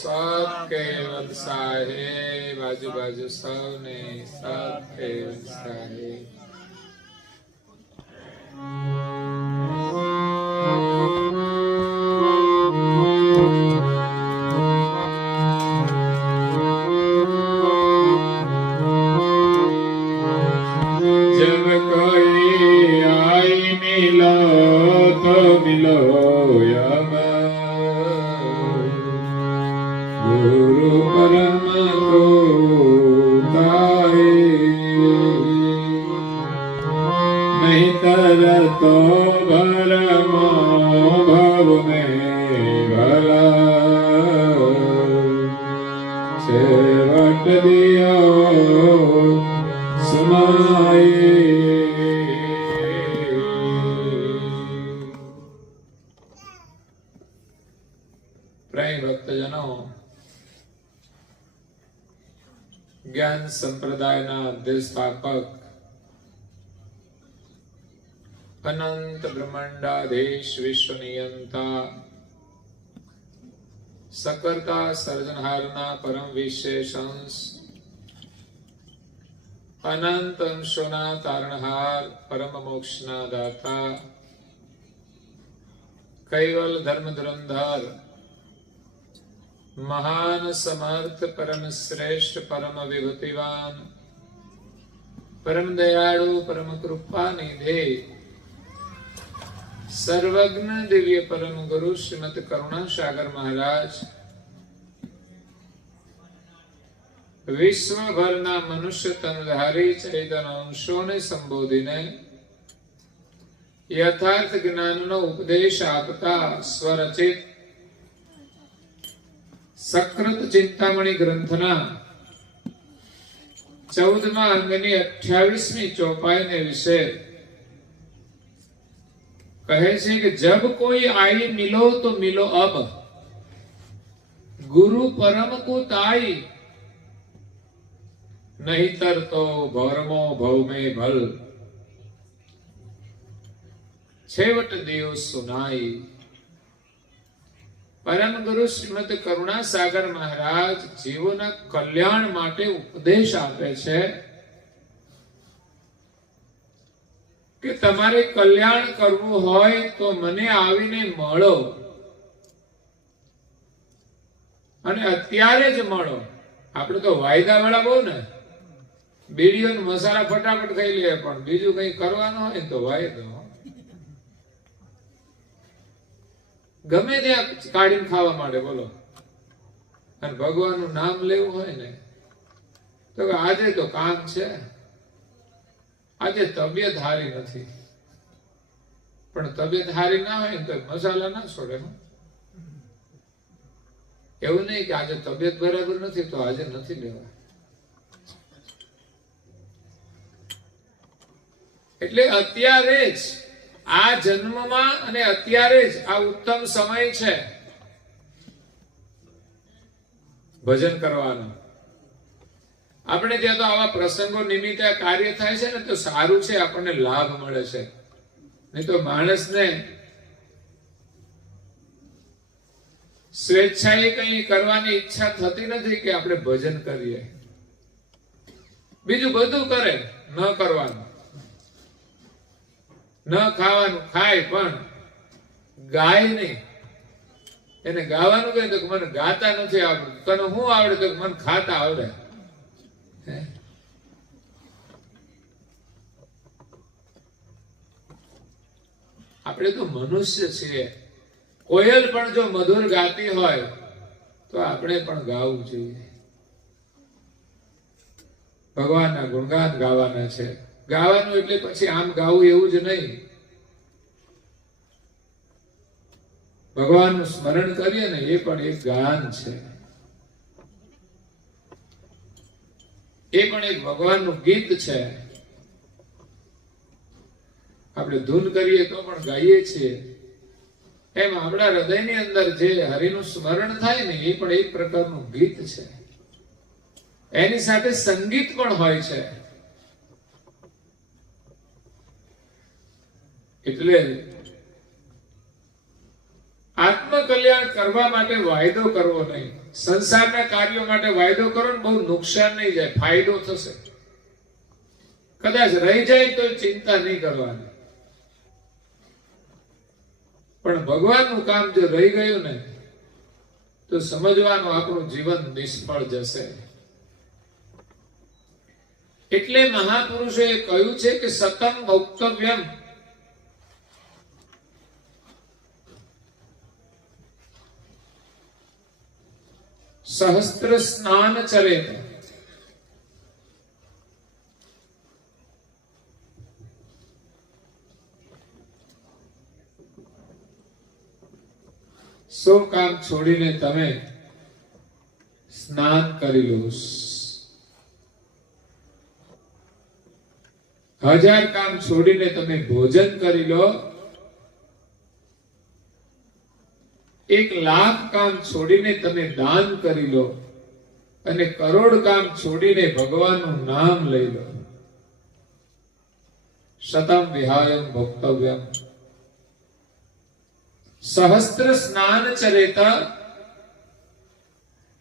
सबके वत्साहे बाजू बाजू सौने सबके वत्साहे जब कोई आई मिलो तो मिलो यम गुरु परम को ताए नहीं तर तो भरमो भव में भला सेवट दियो समाये। प्रेम भक्तजनों, ज्ञान संप्रदायना अधिष्ठापक अनंत ब्रह्मांडाधीश विश्व नियंता सकर्ता सर्जनहारना परम विशेष अंश अनंत अंशोना तारणहार परम मोक्षना दाता कैवल धर्म धुरंधर महान समर्थ परम श्रेष्ठ परम विभूतिवान परम दयाळु परम कृपा निधे सर्वज्ञ दिव्य परम गुरु श्रीमद करुणा सागर महाराज વિશ્વભરના મનુષ્ય તનધારી ચૈતન્ય અંશોને સંબોધીને યથાર્થ જ્ઞાનનો ઉપદેશ આપતા સ્વરચિત સકૃત ચિંતામણી ગ્રંથના 14મા અંગની 28મી ચોપાઈને વિશે કહે છે કે જબ કોઈ आई मिलो तो मिलो अब गुरु परम को ताई नहींतर तो भौरमो भव में भल छेवट देव सुनाई। परम गुरु श्रीमद करुणा सागर महाराज जीवोना कल्याण माटे उपदेश आपे छे कि तमारे कल्याण करवू होय तो मने आवीने मळो अने अत्यारे ज मळो। आपणे तो वायदा वाळा बहु ने बीड़ीओ ने मसाला फटाफट खाई લે પણ બીજું કઈ કરવાનું હોય તો વાયદો ગમે ત્યાં કાઢીને ખાવા માંડે બોલો। અને ભગવાનનું નામ લેવું હોય ને તો આજે તો કામ છે, આજે તબિયત હારી નથી, પણ તબિયત હારી ના હોય તો મસાલા ના છોડે। એવું નહીં કે આજે તબિયત બરાબર નથી તો આજે નથી લેવા। એટલે અત્યારે જ આ જન્મમાં અને અત્યારે જ આ ઉત્તમ સમય છે ભજન કરવાનો। આપણે ત્યાં તો આવા પ્રસંગો નિમિત્તે કાર્ય થાય છે ને તો સારું છે, આપણને લાભ મળે છે। નહીં તો માણસને સ્વેચ્છાએ કઈ કરવાની ઈચ્છા થતી નથી કે આપણે ભજન કરીએ, બીજું બધું કરે, ન કરવાનું, ન ખાવાનું ખાય પણ ગાય નહીં। એને ગાવાનું કહે તો મને ગાતા નથી આવડતું, તને શું આવડે તો મને ખાતા આવડે। આપણે તો મનુષ્ય છીએ। કોયલ પણ જો મધુર ગાતી હોય તો આપણે પણ ગાવું જોઈએ। ભગવાનના ગુણગાન ગાવાના છે। ગાવાનું એટલે પછી આમ ગાવું એવું જ નહીં, ભગવાનનું સ્મરણ કરીએ ને એ પણ એક ગાન છે, એ પણ એક ભગવાનનું ગીત છે। આપણે ધૂન કરીએ તો પણ ગાઈએ છીએ, એમ આપણા હૃદયની અંદર જે હરિનું સ્મરણ થાય ને એ પણ એક પ્રકારનું ગીત છે। એની સાથે સંગીત પણ હોય છે। એટલે આત્મ કલ્યાણ કરવા માટે વાયદો કરવો નહીં. સંસારના કાર્યો માટે વાયદો કરો ને બહુ નુકસાન નહીં જાય, ફાયદો થશે. કદાચ રહી જાય તો ચિંતા નહીં કરવાની, પણ ભગવાનનું કામ જો રહી ગયું ને તો સમજવાનું આપણું જીવન નિષ્ફળ જશે. એટલે મહાપુરુષોએ કહ્યું છે કે સતમ વક્તવ્યમ, સહસ્ત્ર સ્નાન ચરેત. સો કામ છોડીને તમે સ્નાન કરી લો, 1000 કામ છોડીને તમે ભોજન કરી લો, 1,00,000 કામ છોડીને તમે દાન કરી લો, અને કરોડ કામ છોડીને ભગવાનનું નામ લઈ લો. શતમ વિહાયમ ભક્તવ્યમ સહસ્ત્ર સ્નાન ચરેતા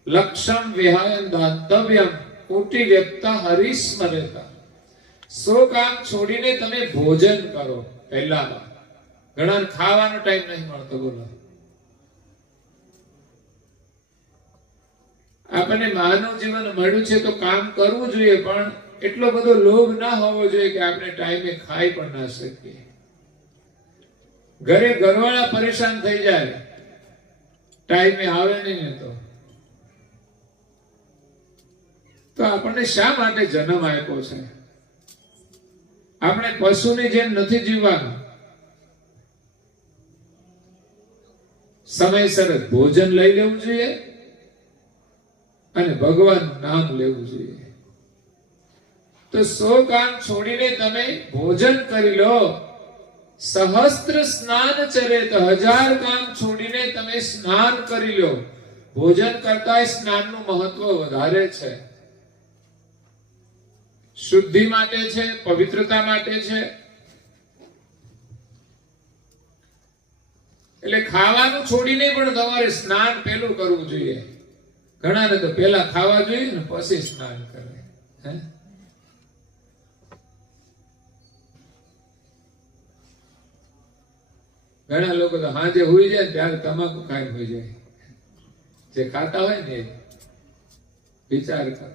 લક્ષમ વિહાયમ દાતવ્યમ કોટી વ્યક્તા હરિસ્મરેતા. 100 કામ છોડીને તમે ભોજન કરો. પહેલામાં ઘણા ખાવાનો ટાઈમ નહીં મળતો. બોલો, આપણને માનવ જીવન મળ્યું છે તો કામ કરવું જોઈએ, પણ એટલો બધો લોભ ના હોવો જોઈએ કે આપણે ટાઈમે ખાઈ પણ ના શકીએ. ઘરે ઘરવાળા પરેશાન થઈ જાય, ટાઈમે આવે નહીં ને તો આપણને શા માટે જન્મ આપ્યો છે? આપણે પશુની જેમ નથી જીવવાનું. સમયસર ભોજન લઈ લેવું જોઈએ અને ભગવાનનું નામ લેવું જોઈએ. તો 100 કામ છોડીને તમે ભોજન કરી લો, સહસ્ત્ર સ્નાન ચરેત, 1000 કામ છોડીને તમે સ્નાન કરી લો. ભોજન કરતા સ્નાનનું મહત્વ વધારે છે. શુદ્ધિ માટે છે, પવિત્રતા માટે છે. એટલે ખાવાનું છોડીને પણ તમારે સ્નાન પેલું કરવું જોઈએ. ઘણાને તો પેલા ખાવા જોઈએ ને પછી સ્નાન કરે. ઘણા લોકો તો હાજે હોઈ જાય ત્યારે તમાકુ ખાઈને હોઈ જાય. જે ખાતા હોય ને વિચાર કરે.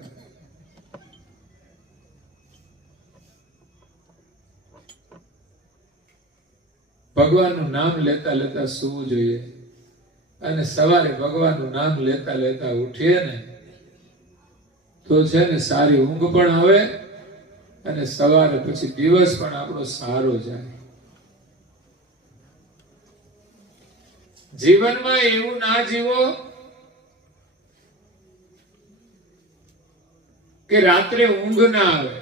ભગવાનનું નામ લેતા લેતા સૂવું જોઈએ, અને સવારે ભગવાનનું નામ લેતા લેતા ઉઠીએ ને તો છે ને સારી ઊંઘ પણ આવે, અને સવારે પછી દિવસ પણ આપણો સારો જાય. જીવનમાં એવું ના જીવો કે રાત્રે ઊંઘ ના આવે.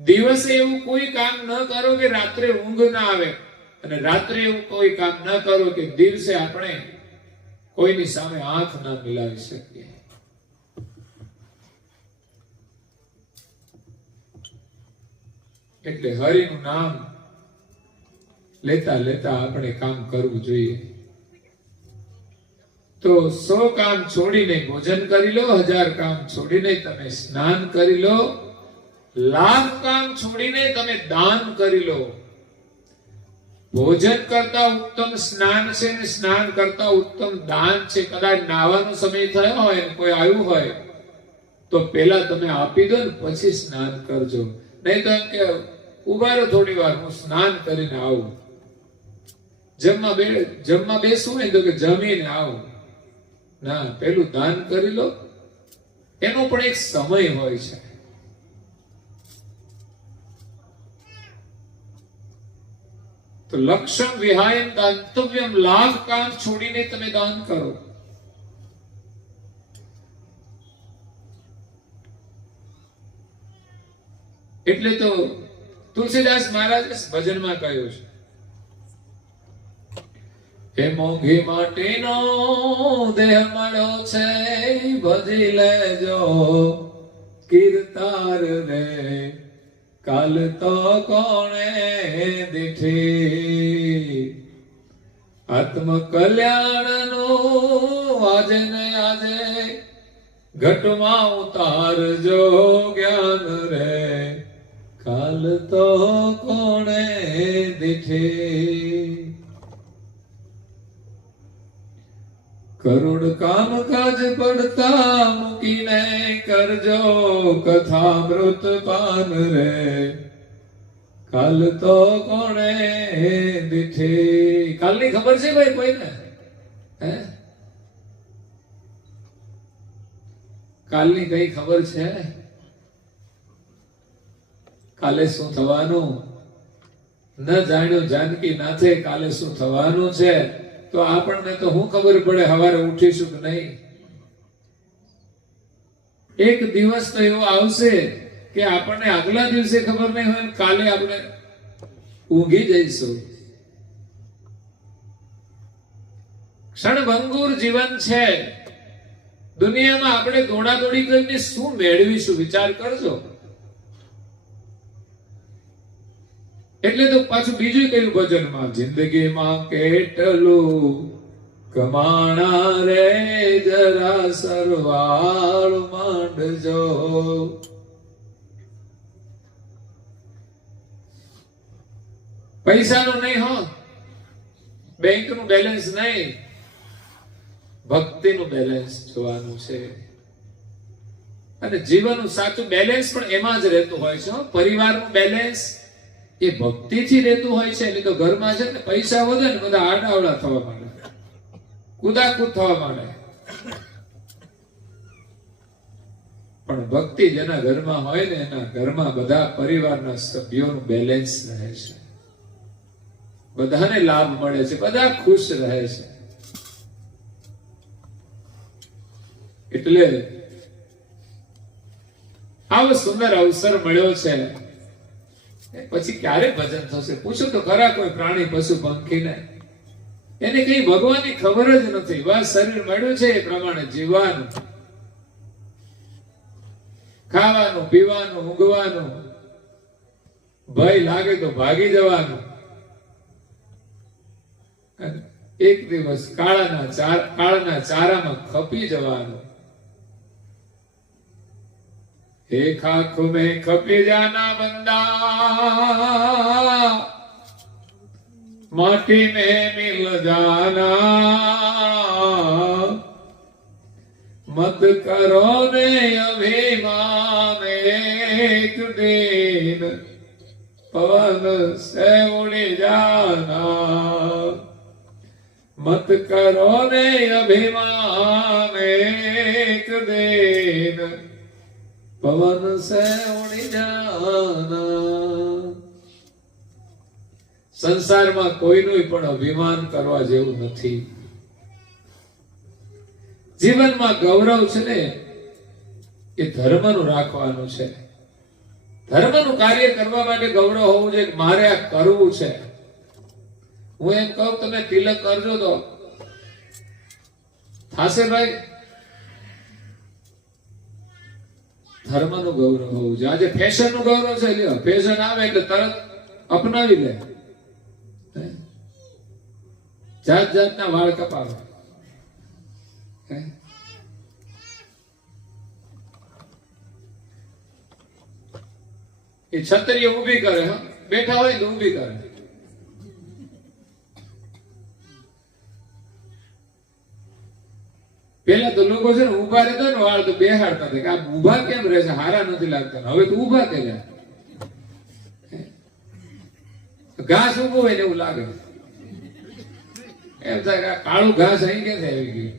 દિવસે એવું કોઈ કામ ન કરો કે રાત્રે ઊંઘ ના આવે, અને રાત્રે એવું કોઈ કામ ન કરો કે દિવસે આપણે કોઈની સામે આંખ ના મિલાવી શકીએ. એટલે હરિનું નામ લેતા લેતા આપણે કામ કરવું જોઈએ. તો 100 કામ છોડીને ભોજન કરી લો, 1000 કામ છોડીને તમે સ્નાન કરી લો, 1,00,000 કામ છોડીને તમે દાન કરી લો. ભોજન કરતા ઉત્તમ સ્નાન છે, ને સ્નાન કરતા ઉત્તમ દાન છે. કદાચ નાવાનો સમય થયો હોય ને કોઈ આવ્યું હોય તો પેલા તમે આપી દો ને પછી સ્નાન કરજો. નહીં તો એમ કે ઉભા રહો થોડી વાર, હું સ્નાન કરીને આવું. જમવા બેસવું હોય તો કે જમીને આવું. ના, પેલું દાન કરી લો. એનો પણ એક સમય હોય છે. તો લક્ષમ વિહાયમ દાતવ્યમ, 1,00,000 કામ છોડીને તમે દાન કરો. એટલે તો તુલસીદાસ મહારાજે ભજનમાં કહ્યું છે, હે મોંઘી માટીનો દેહ મળ્યો છે, ભજી લેજો કીર્તાર રે, કાલ તો કોણે દીઠી. આત્મ કલ્યાણનું આજે ને આજે ઘટમાં ઉતારજો જ્ઞાન રે, કાલ તો કોણે દીઠે. કરોડ કામ કાજ પડતા મૂકીને કરજો કથામૃત પાન રે, કાલ તો કોણે દીઠે. કાલની ખબર છે ભાઈ કોઈને? હે, કાલની કઈ ખબર છે? કાલે શું થવાનું ન જાણ્યું જાનકી નાથે. કાલે શું થવાનું છે તો આપણને તો શું ખબર પડે? સવારે ઉઠીશું કે નહીં? એક દિવસ તો એવો આવશે કે આપણને આગલા દિવસે ખબર નહીં હોય, કાલે આપણે ઊંઘી જઈશું. ક્ષણભંગુર જીવન છે. દુનિયામાં આપણે દોડાદોડી કરીને શું મેળવીશું વિચાર કરજો. એટલે તો પાછું બીજું કયું ભજનમાં, જિંદગીમાં કેટલું કમાણા રે જરા સરવાળ માંડજો. પૈસાનું નહીં હો, બેંકનું બેલેન્સ નહીં, ભક્તિનું બેલેન્સ જોવાનું છે. અને જીવનનું સાચું બેલેન્સ પણ એમાં જ રહેતું હોય છે. પરિવારનું બેલેન્સ એ ભક્તિથી રહેતું હોય છે. એટલે તો ઘરમાં છે ને પૈસા વધે ને બધા આડાવડા થવા માંડે, કુદાકુદ થવા માંડે. પણ ભક્તિ જેના ઘરમાં હોય ને એના ઘરમાં બધા પરિવારના સભ્યોનું બેલેન્સ રહે છે, બધાને લાભ મળે છે, બધા ખુશ રહે છે. એટલે આવો સુંદર અવસર મળ્યો છે. પછી ક્યારે ભજન થશે? પૂછો તો ખરા કોઈ પ્રાણી પશુ પંખીને. એને કઈ ભગવાનની ખબર જ નથી. બસ શરીર મળ્યું છે એ પ્રમાણે જીવવાનું, ખાવાનું, પીવાનું, ઊંઘવાનું, ભય લાગે તો ભાગી જવાનું. એક દિવસ કાળાના ચારામાં ખપી જવાનું. एक आंख में खपी जाना बंदा, माटी में मिल जाना, मत करो ने अभिमान एक दिन पवन से उड़ जाना, मत करो ने अभिमान एक दिन पवन से उड़ जाना. સંસારમાં કોઈનું પણ અભિમાન કરવા જેવું નથી. જીવનમાં ગૌરવ છે ને એ ધર્મનું રાખવાનું છે. ધર્મનું કાર્ય કરવા માટે ગૌરવ હોવું જોઈએ. મારે આ કરવું છે. હું એમ કહું તમે તિલક કરજો તો થાશે ભાઈ? ધર્મનું ગૌરવ હોવું જોઈએ. આજે ફેશનનું ગૌરવ છે. લ્યો, ફેશન આવે એટલે તરત અપનાવી લે. જાત જાતના વાળ કપાવે. એ છત્રીઓ ઊભી કરે, બેઠા હોય તો ઊભી કરે. પેલા તો લોકો છે ને ઉભા રહેતા ને વાળ તો બેહાડતા હતા કે આ ઉભા કેમ રહે છે, હારા નથી લાગતા. હવે તો ઉભા કર્યા. ઘાસ ઉભું હોય ને એવું લાગે. એમ થાય કે કાળું ઘાસ અહીં ક્યાંથી આવી ગયું.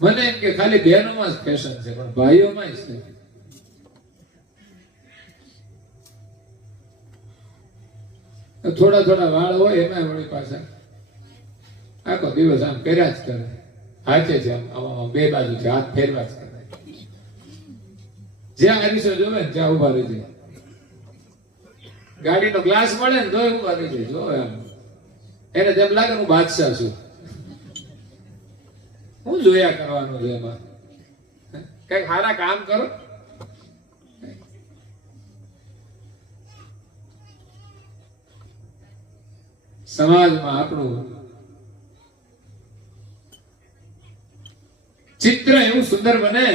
મને એમ કે ખાલી બહેનોમાં જ ફેશન છે, પણ ભાઈઓમાં જ છે. થોડા થોડા વાળ હોય એમાં વળી પાછા આખો દિવસ આમ કર્યા જ કરે. હાથે છે આમ બે બાજુ છે, હાથ ફેરવા જ કરે. જ્યાં અરીસો જોવે ને ત્યાં ઉભા રહી જાય. ગાડીનો ગ્લાસ મળે ને તો ઉભા રહી જાય. જોવે આમ એને જેમ લાગે હું બાદશાહ છું. હું જોયા કરવાનું છે એમાં? કઈક સારા કામ કરો. સમાજમાં આપણું ચિત્ર એવું સુંદર બને,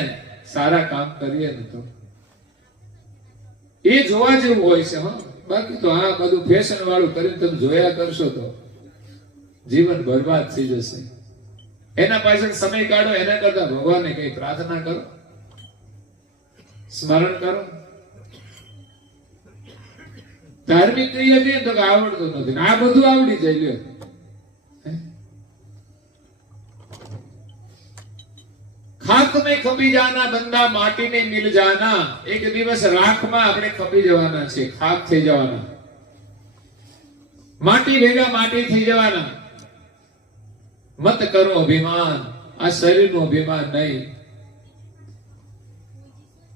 સારા કામ કરીએ ને તો એ જોવા જેવું હોય છે. બાકી તો આ બધું ફેશન વાળું કરીને તમે જોયા કરશો તો જીવન બરબાદ થઈ જશે. એના પાછળ સમય કાઢો એના કરતા ભગવાનને કઈ પ્રાર્થના કરો, સ્મરણ કરો. ધાર્મિક ક્રિયા કહીએ તો આવડતું નથી, આ બધું આવડી જાય. લ્યો, ખાક में ખપી જાના બંદા માટી ને મિલ જાના. એક દિવસ રાખમાં આપણે ખપી જવાના છે, ખાક થઈ જવાના, માટી ભેગા માટી થઈ જવાના. મત કરો અભિમાન, આ શરીરનું અભિમાન નહીં.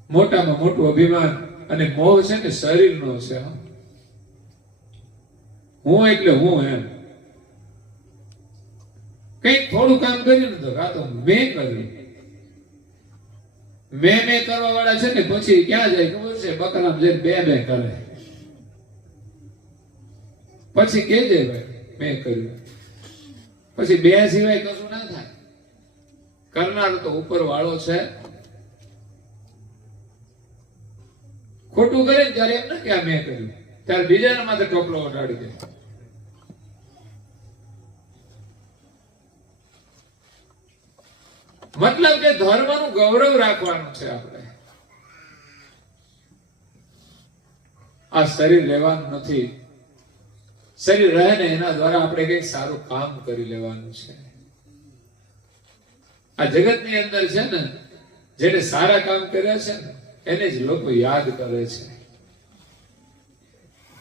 મોટામાં મોટું અભિમાન અને મોહ છે ને શરીરનો છે. હું એટલે હું, એમ કઈક થોડું કામ કર્યું ને તો આ તો મેં કર્યું. મેં કરવા વાળા છે ને પછી ક્યાં જાય ખબર છે? બકરામ જઈને બે કરે, પછી કેજે ભાઈ મેં કર્યું. પછી બે સિવાય કશું ના થાય. કરનાર તો ઉપર વાળો છે. ખોટું કરે ત્યારે એમ ના કે આ મેં કર્યું, ત્યારે બીજાના માથે ટોપલો ઓઢાડી દે. મતલબ કે ધર્મનું ગૌરવ રાખવાનું છે આપણે. આ શરીર લેવાનું નથી. શરીર રહે ને એના દ્વારા આપણે કઈક સારું કામ કરી લેવાનું છે. આ જગતની અંદર છે ને જેને સારા કામ કર્યા છે ને એને જ લોકો યાદ કરે છે,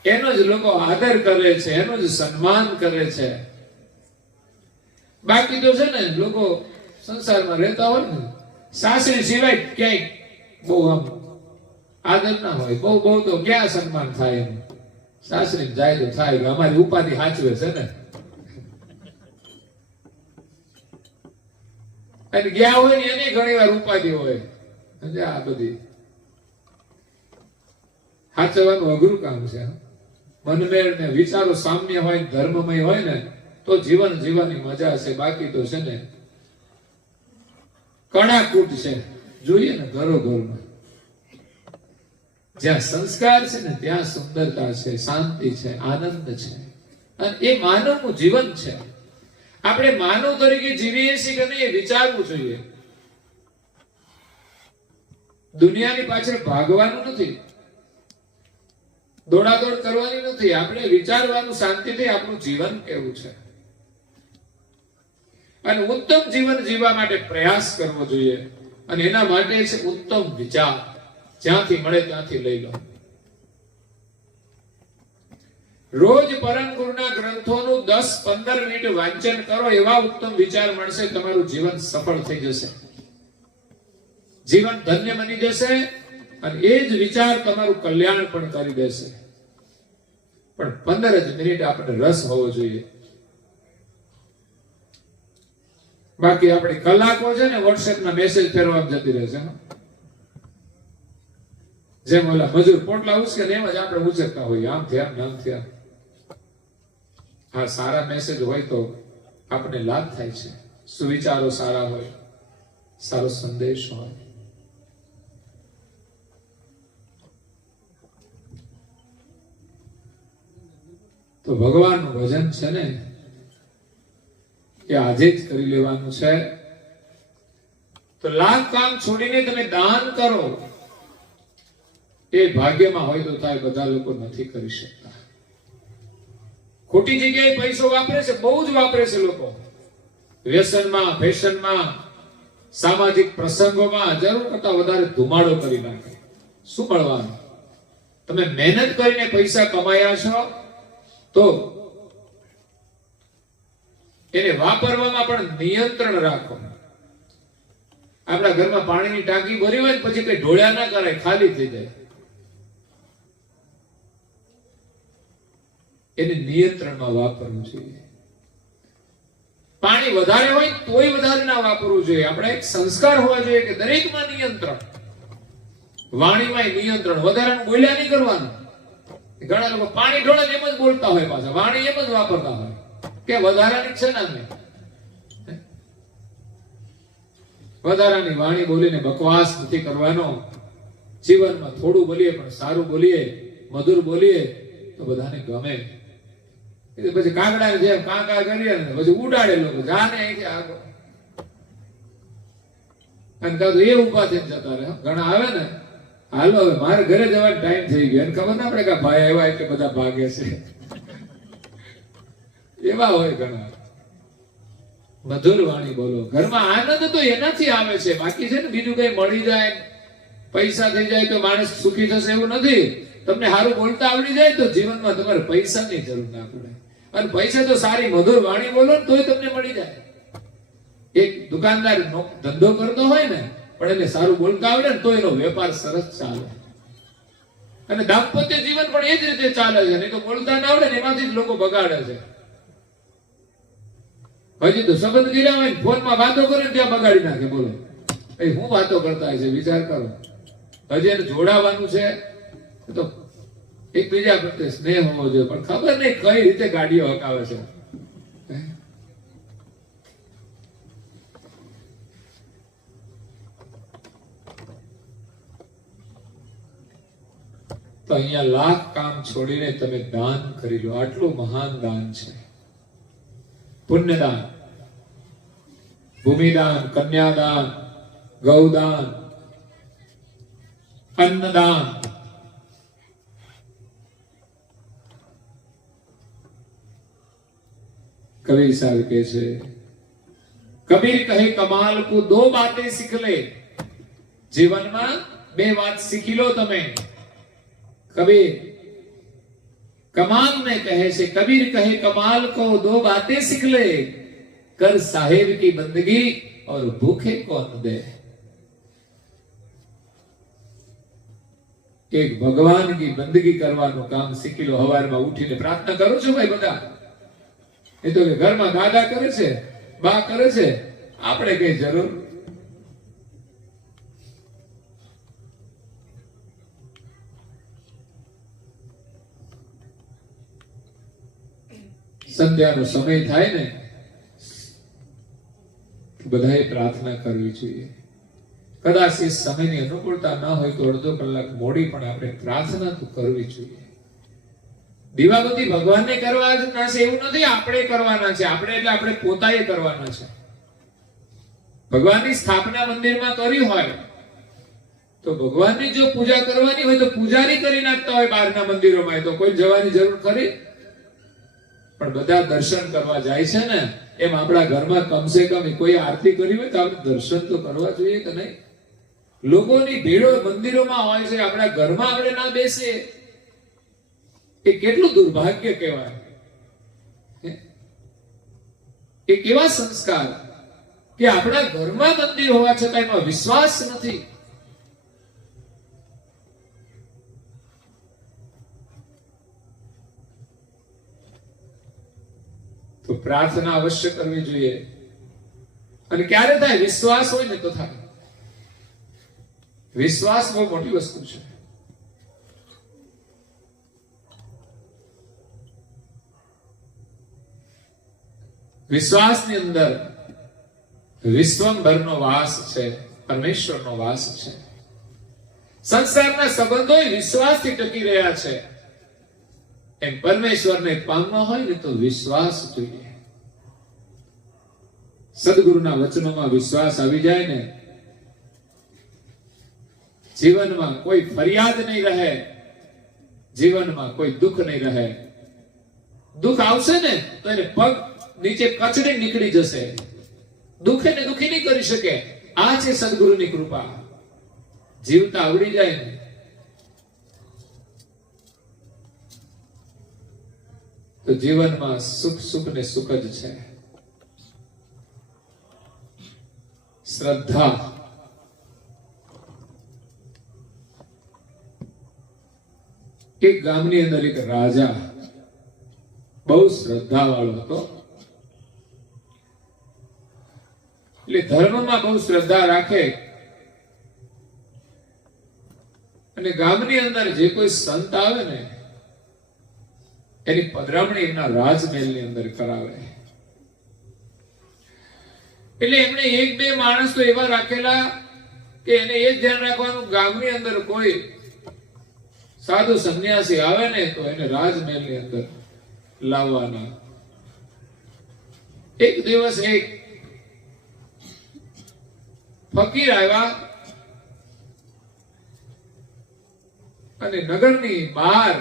એનો જ લોકો આદર કરે છે, એનો જ સન્માન કરે છે. બાકી તો છે ને લોકો સંસારમાં રહેતા હોય ને સાસરી સિવાય ક્યાંય બહુ આમ આદર ના હોય. બહુ તો ક્યાં સન્માન થાય એમ. સાસરી જાય તો થાય કે અમારી ઉપાધિ સાચવે છે ને, અને ગયા હોય ને એની ઘણી વાર ઉપાધિ હોય. આ બધી સાચવવાનું અઘરું કામ છે. મનમેળ ને વિચારો સામ્ય હોય, ધર્મમય હોય ને તો જીવન જીવવાની મજા છે. બાકી તો છે ને કણાકૂટ છે. જોઈએ ને ઘરો ઘરમાં જ્યાં સંસ્કાર છે ને ત્યાં સુંદરતા છે, શાંતિ છે, આનંદ છે. અને એ માનવનું જીવન છે. આપણે માનવ તરીકે જીવીએ છીએ કે નહીં એ વિચારવું જોઈએ. દુનિયાની પાછળ ભાગવાનું નથી, દોડાદોડ કરવાની નથી. આપણે વિચારવાનું શાંતિથી આપણું જીવન કેવું છે અને ઉત્તમ જીવન જીવવા માટે પ્રયાસ કરવો જોઈએ. અને એના માટે છે ઉત્તમ વિચાર. જ્યાંથી મળે ત્યાંથી લઈ લો. રોજ પરમ ગુરુના ગ્રંથોનું 10-15 મિનિટ વાંચન કરો, એવા ઉત્તમ વિચાર મળશે. તમારું જીવન સફળ થઈ જશે, જીવન ધન્ય બની જશે અને એ જ વિચાર તમારું કલ્યાણ પણ કરી દેશે. પણ 15 જ મિનિટ આપણે રસ હોવો જોઈએ. બાકી આપણી કલાકો છે ને વોટ્સએપના મેસેજ ફેરવામાં જતી રહેશે. જેમ ઓલા મજૂર પોટલા ઉચકે ને એમ જ આપણે ઉચકતા હોઈએ, આમ થયા આમ થયા. હા, સારા મેસેજ હોય તો આપણને લાભ થાય છે. સુવિચારો સારા હોય, સારો સંદેશ હોય. તો ભગવાનનું ભજન છે ને એ આજે જ કરી લેવાનું છે. તો લાખ કામ છોડીને તમે દાન કરો. એ ભાગ્યમાં હોય તો થાય, બધા લોકો નથી કરી શકતા. ખોટી જગ્યાએ પૈસો વાપરે છે, બહુ જ વાપરે છે લોકો. વ્યસનમાં, ફેશનમાં, સામાજિક પ્રસંગોમાં જરૂર કરતા વધારે ધુમાડો કરી નાખે. શું મળવાનું? તમે મહેનત કરીને પૈસા કમાયા છો તો એને વાપરવામાં પણ નિયંત્રણ રાખો. આપણા ઘરમાં પાણીની ટાંકી ભરી હોય પછી કઈ ઢોળ્યા ના કરાય, ખાલી થઈ જાય. એને નિયંત્રણમાં વાપરવું જોઈએ. પાણી વધારે હોય તોય વધારે ના વાપરવું જોઈએ. આપણે એક સંસ્કાર હોવા જોઈએ કે દરેકમાં નિયંત્રણ. વાણીમાં નિયંત્રણ. વધારાનું બોલ્યા નહીં કરવાનું. ઘણા લોકો પાણી ઢોળે એમ જ બોલતા હોય, પાછા વાણી એમ જ વાપરતા હોય કે વધારાની છે ને અમે વધારાની વાણી બોલીને બકવાસ નથી કરવાનો. જીવનમાં થોડું બોલીએ પણ સારું બોલીએ, મધુર બોલીએ તો બધાને ગમે. પછી કાગડા જેમ કાંકા કરીએ ને પછી ઉડાડે લોકો, જાને અહીંથી આગળ. અને કાં એ ઉભા થઈને જતા રહે. ઘણા આવે ને, હાલો હવે મારે ઘરે જવાનો ટાઈમ થઈ ગયો, એને ખબર ના પડે કે ભાઈ આવ્યા એટલે બધા ભાગે છે. એવા હોય ઘણા. મધુર વાણી બોલો. ઘરમાં આનંદ તો એનાથી આવે છે, બાકી છે ને બીજું કઈ મળી જાય, પૈસા થઈ જાય તો માણસ સુખી થશે એવું નથી. તમને સારું બોલતા આવડી જાય તો જીવનમાં તમારે પૈસાની જરૂર ના પડે. અને પૈસા તો સારી મધુર વાણી બોલો ને તોય તમને મળી જાય. એક દુકાનદાર ધંધો કરતો હોય ને પણ એને સારું બોલતા આવડે ને તો એનો વેપાર સરસ ચાલે. અને દાંપત્ય જીવન પણ એ જ રીતે ચાલે છે. નહીં તો બોલતા ના આવડે ને એમાંથી જ લોકો બગાડે છે. હજી તો સંબંધ કર્યા હોય ફોનમાં વાતો કરે ને ત્યાં બગાડી નાખે. બોલો એ હું વાતો કરતા છે વિચાર કરો. હજી એને જોડાવાનું છે તો એકબીજા પ્રત્યે સ્નેહ હોવો જોઈએ, પણ ખબર નહીં કઈ રીતે ગાડીઓ હકાવે છે. તો અહીંયા લાખ કામ છોડીને તમે દાન કરી લો. આટલું મહાન દાન છે. પુણ્યદાન, ભૂમિદાન, કન્યાદાન, ગૌદાન, અન્નદાન. कबीर साहब के से कबीर कहे कमाल को दो बातें सीख ले. जीवन में बे बात सीखी लो तमे. कबीर कमाल में कहे से कबीर कहे कमाल को दो बातें सीख ले. कर साहेब की बंदगी और भूखे को अन्न दे. एक भगवान की बंदगी करवानो काम सीखी लो. हवाરમાં ઉઠીને પ્રાર્થના કરો છો ભાઈ બધા? એ તો કે ઘરમાં દાદા કરે છે, બા કરે છે, આપણે કઈ જરૂર? સંધ્યાનો સમય થાય ને બધાએ પ્રાર્થના કરવી જોઈએ. કદાચ એ સમયની અનુકૂળતા ન હોય તો અડધો કલાક મોડી પણ આપણે પ્રાર્થના તો કરવી જોઈએ. દીવાબત્તી ભગવાનને કરવાના છે એવું નથી, આપણે કરવાના છે. આપણે એટલે આપણે પોતાએ કરવાના છે. ભગવાનની સ્થાપના મંદિરમાં કરી હોય તો ભગવાનની જો પૂજા કરવાની હોય તો પૂજારી કરી નાખતા હોય બહારના મંદિરોમાં, તો કોઈ જવાની જરૂર ખરી? પણ બધા દર્શન કરવા જાય છે ને, એમ આપણા ઘરમાં કમસે કમ કોઈ આરતી કરી હોય તો આપણે દર્શન તો કરવા જોઈએ કે નહીં? લોકોની ભીડો મંદિરોમાં હોય છે, આપણા ઘરમાં આપણે ના બેસીએ એ કેટલું દુર્ભાગ્ય કહેવાય. એ કેવા સંસ્કાર કે આપણા ઘરમાં મંદિર હોવા છતાં એમાં વિશ્વાસ નથી. તો પ્રાર્થના અવશ્ય કરવી જોઈએ. અને ક્યારે થાય? વિશ્વાસ હોય ને તો થાય. વિશ્વાસ બહુ મોટી વસ્તુ છે. વિશ્વાસની અંદર વિશ્વંભરનો વાસ છે, પરમેશ્વરનો વાસ છે. સંસારના સંબંધો વિશ્વાસથી ટકી રહ્યા છે. એમ પરમેશ્વરને પામવા હોય ને તો વિશ્વાસ જોઈએ. સદગુરુના વચનોમાં વિશ્વાસ આવી જાય ને, જીવનમાં કોઈ ફરિયાદ નહીં રહે, જીવનમાં કોઈ દુઃખ નહીં રહે. દુઃખ આવશે ને તો એને પગ નીચે કચડી નીકળી જશે. દુઃખે ને દુઃખી નહીં કરી શકે. આ છે સદગુરુની કૃપા. જીવતા આવડી જાય ને તો જીવનમાં સુખ સુખ ને સુખ જ છે. શ્રદ્ધા, એક ગામની અંદર એક રાજા બહુ શ્રદ્ધા વાળો હતો. એટલે ધર્મમાં બહુ શ્રદ્ધા રાખે. અને ગામની અંદર જે કોઈ સંત આવે ને એની પધરામણી એના રાજમહેલની અંદર કરાવે. એટલે એમણે એક બે માણસ તો એવા રાખેલા કે એને એ જ ધ્યાન રાખવાનું, ગામની અંદર કોઈ સાધુ સંન્યાસી આવે ને તો એને રાજમહેલની અંદર લાવવાના. એક દિવસ એક ફકીર આવ્યા અને નગરની બહાર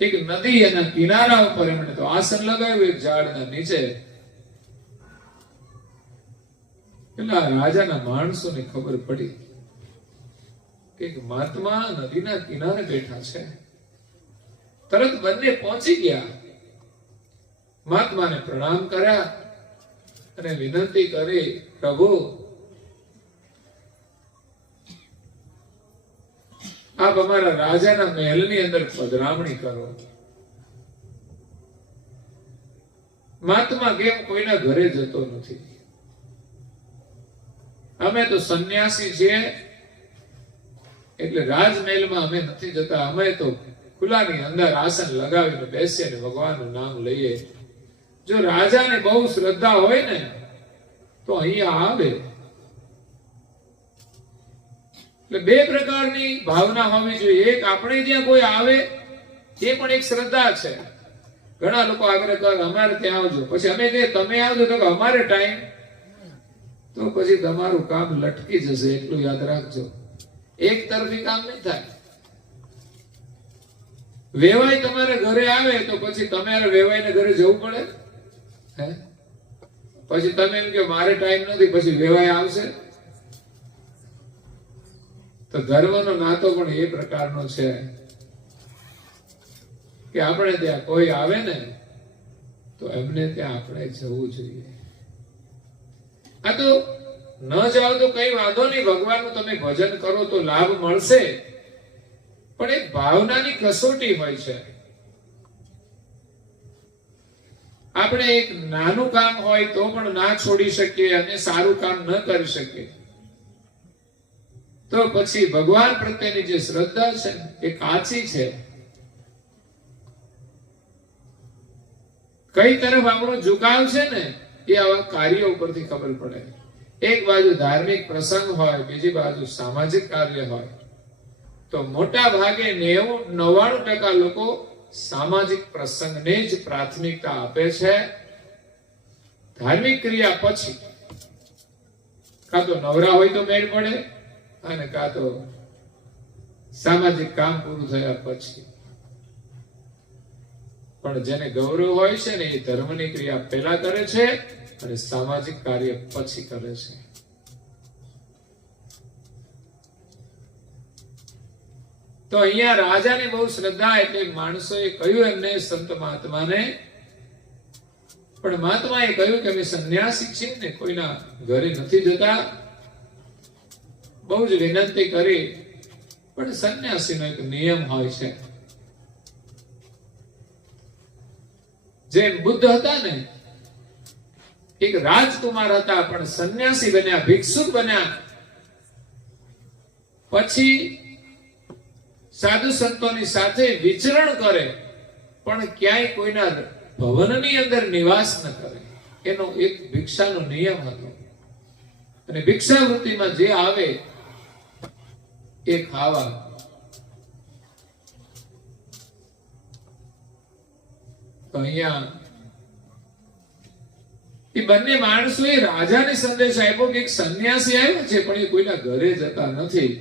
એક નદી એના કિનારા ઉપર એમણે તો આસન લગાવ્યું એક ઝાડના નીચે. પેલા રાજાના માણસોને ખબર પડી કે મહાત્મા નદીના કિનારે બેઠા છે. તરત બંને પહોંચી ગયા, મહાત્માને પ્રણામ કર્યા અને વિનંતી કરી, પ્રભુ આપ અમારા રાજાના મહેલની અંદર પધરામણી કરો. મહાત્મા કેમ કોઈના ઘરે જતો નથી, અમે તો સંન્યાસી છીએ એટલે રાજમહેલમાં અમે નથી જતા, અમે તો ખુલ્લાની અંદર આસન લગાવીને બેસીએ અને ભગવાનનું નામ લઈએ. જો રાજાને બહુ શ્રદ્ધા હોય ને તો અહીંયા આવે. એટલે બે પ્રકારની ભાવના હોવી જોઈએ. એક, આપણે જ્યાં કોઈ આવે એ પણ એક શ્રદ્ધા છે. ઘણા લોકો આગ્રહ કરે અમારે ત્યાં આવજો, પછી અમે કહીએ તમે આવજો તો અમારે ટાઈમ, તો પછી તમારું કામ લટકી જશે. એટલું યાદ રાખજો, એક તરફી કામ નહીં થાય. વેવાઈ તમારે ઘરે આવે તો પછી તમારે વેવાઈને ઘરે જવું પડે હે? પછી તમે એમ કે મારે ટાઈમ નથી, પછી વેવાઈ આવશે. તો ધર્મનો નાતો પણ એ પ્રકારનો છે કે આપણે ત્યાં કોઈ આવે ને તો એમને ત્યાં આપણે જવું જોઈએ. આ તો ન જાઓ તો કઈ વાંધો નહીં, ભગવાનનું તમે ભજન કરો તો લાભ મળશે, પણ એક ભાવનાની કસોટી હોય છે. આપણે એક નાનું કામ હોય તો પણ ના છોડી શકીએ અને સારું કામ ન કરી શકીએ, તો પછી ભગવાન પ્રત્યેની જે શ્રદ્ધા છે એ કાચી છે. કઈ તરફ આપણો ઝુકાવ છે ને એ આવા કાર્યો ઉપરથી ખબર પડે. એક બાજુ ધાર્મિક પ્રસંગ હોય, બીજી બાજુ સામાજિક કાર્ય હોય, તો મોટા ભાગે 99% લોકો સામાજિક પ્રસંગને જ પ્રાથમિકતા આપે છે. ધાર્મિક ક્રિયા પછી કાં તો નવરા હોય તો મેળ પડે અને કાં તો સામાજિક કામ પૂરું થયા પછી. પણ જેને ગૌરવ હોય છે ને એ ધર્મની ક્રિયા પહેલા કરે છે અને સામાજિક કાર્ય પછી કરે છે. તો અહીંયા રાજાને બહુ શ્રદ્ધા, એટલે માણસોએ કહ્યું એમને, સંત મહાત્માને, પણ મહાત્માએ કહ્યું કે અમે સંન્યાસી છીએ ને કોઈના ઘરે નથી જતા. બહુ જ વિનંતી કરી, પણ સંન્યાસીનો એક નિયમ હોય છે. જેમ બુદ્ધ હતા ને, એક રાજકુમાર હતા પણ સંન્યાસી બન્યા, ભિક્ષુક બન્યા, પછી સાધુ સંતોની સાથે વિચરણ કરે પણ ક્યાંય કોઈના ભવનની અંદર નિવાસ ન કરે. એનો એક ભિક્ષાનો નિયમ હતો. અને ભિક્ષાવૃત્તિમાં જે આવે એ ખાવા. તો અહીંયા એ બંને માણસોએ રાજાને સંદેશ આપ્યો કે એક સંન્યાસી આવ્યો છે પણ એ કોઈના ઘરે જતા નથી.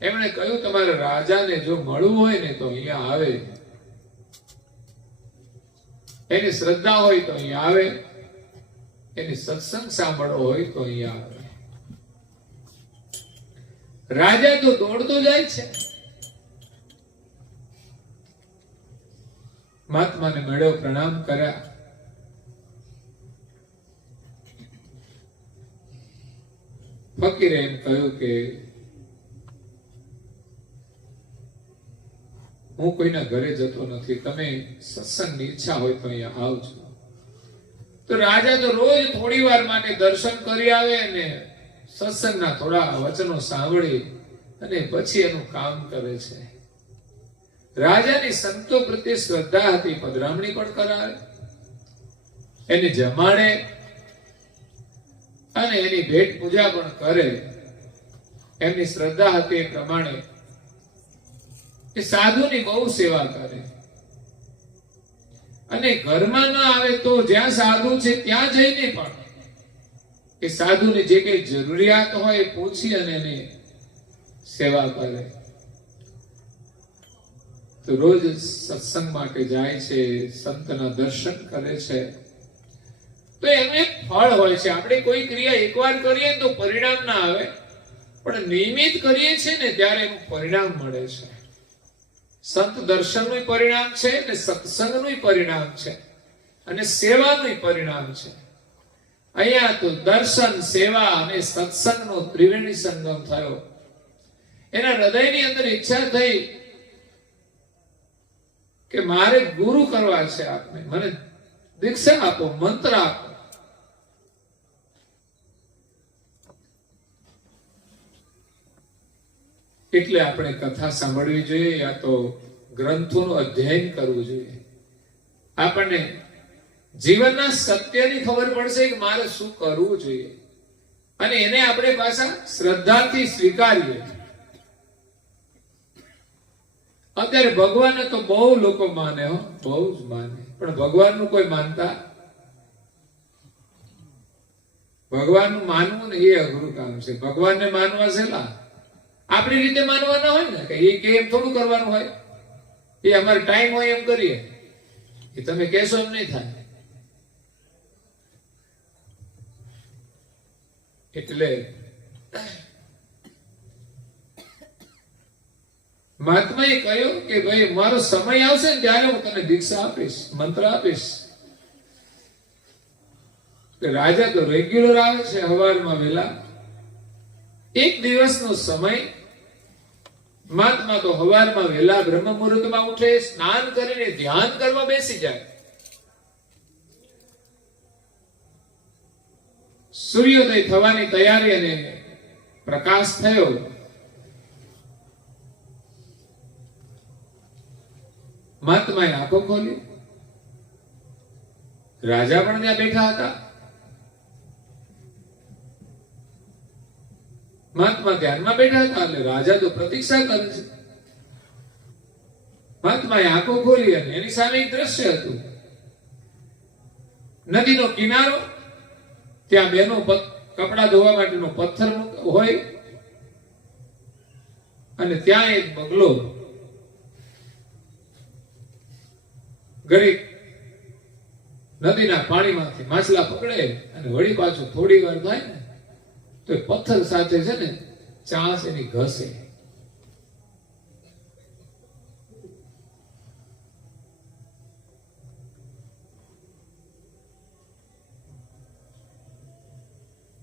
એમણે કહ્યું તમારે રાજાને જો મળવું હોય ને તો અહીંયા આવે, એની શ્રદ્ધા હોય તો અહીંયા આવે, એની સત્સંગ સાંભળવો હોય તો અહીંયા આવે. રાજા તો દોડતો જાય છે. મહાત્માને મળ્યો, પ્રણામ કર્યા. ફકીરે એમ કહ્યું કે હું કોઈના ઘરે જતો નથી, તમે સત્સંગની ઈચ્છા હોય તો અહીંયા આવજો. તો રાજા તો રોજ થોડી વાર માટે દર્શન કરી આવે ને સત્સંગના થોડા વચનો સાંભળી અને પછી એનું કામ કરે છે. રાજાની સંતો પ્રત્યે શ્રદ્ધા હતી, પધરામણી પણ કરાવે, એને જમાડે અને એની ભેટ પૂજા પણ કરે. એમની શ્રદ્ધા હતી એ પ્રમાણે એ સાધુની બહુ સેવા કરે. અને ઘરમાં ન આવે તો જ્યાં સાધુ છે ત્યાં જઈને પણ એ સાધુની જે કઈ જરૂરિયાત હોય એ પૂછી અને એની સેવા કરે. તો રોજ સત્સંગ માટે જાય છે, સંતના દર્શન કરે છે. તો એનું એક ફળ હોય છે. આપણે કોઈ ક્રિયા એકવાર કરીએ તો પરિણામ ના આવે, પણ નિયમિત કરીએ છીએ ને ત્યારે એનું પરિણામ મળે છે. સંત દર્શનનું પરિણામ છે ને સત્સંગનું પરિણામ છે અને સેવાનું પરિણામ છે. અહીંયા તો દર્શન, સેવા અને સત્સંગનો ત્રિવેણી સંગમ થયો. એના હૃદયની અંદર ઈચ્છા થઈ કે મારે ગુરુ કરવા છે, આપને મને દીક્ષા આપો, મંત્ર આપો. એટલે આપણે કથા સાંભળવી જોઈએ, યા તો ગ્રંથોનું અધ્યયન કરવું જોઈએ. આપણને જીવનના સત્યની ખબર પડશે કે મારે શું કરવું જોઈએ, અને એને આપણે પાછા શ્રદ્ધાથી સ્વીકારીએ. અત્યારે ભગવાનને તો બહુ લોકો માને, હો, બહુ જ માને, પણ ભગવાનનું કોઈ માનતા. ભગવાનનું માનવું ને એ અઘરું કામ છે. ભગવાનને માનવા છેલ્લા આપણી રીતે માનવાના હોય ને, કે એ કે એમ થોડું કરવાનું હોય. એ અમારો ટાઈમ હોય એમ કરીએ, એ તમે કહેશો એમ નહીં થાય. એટલે મહાત્માએ કહ્યું કે ભાઈ મારો સમય આવશે ને ત્યારે હું તને દીક્ષા આપીશ, મંત્ર આપીશ. રાજા તો રેગ્યુલર આવે છે સવારમાં વહેલા. એક દિવસનો સમય મહાત્મા તો સવારમાં વહેલા બ્રહ્મ મુહૂર્તમાં ઉઠે, સ્નાન કરીને ધ્યાન કરવા બેસી જાય. સૂર્યોદય થવાની તૈયારી અને પ્રકાશ થયો. મહાત્માએ આંખો ખોલી. રાજા પણ ત્યાં બેઠા હતા. મહાત્મા ધ્યાનમાં બેઠા હતા એટલે રાજા તો પ્રતીક્ષા કરે છે. મહાત્માએ આંખો ખોલી અને એની સામે એક દ્રશ્ય હતું. નદીનો કિનારો, ત્યાં બેનો કપડા ધોવા માટેનો પથ્થર હોય, અને ત્યાં એક બગલો ઘડીક નદીના પાણીમાંથી માછલા પકડે અને વળી પાછું થોડી વાર થાય ને તો પથ્થર સાથે છે ને ચાંસ એની ઘસે.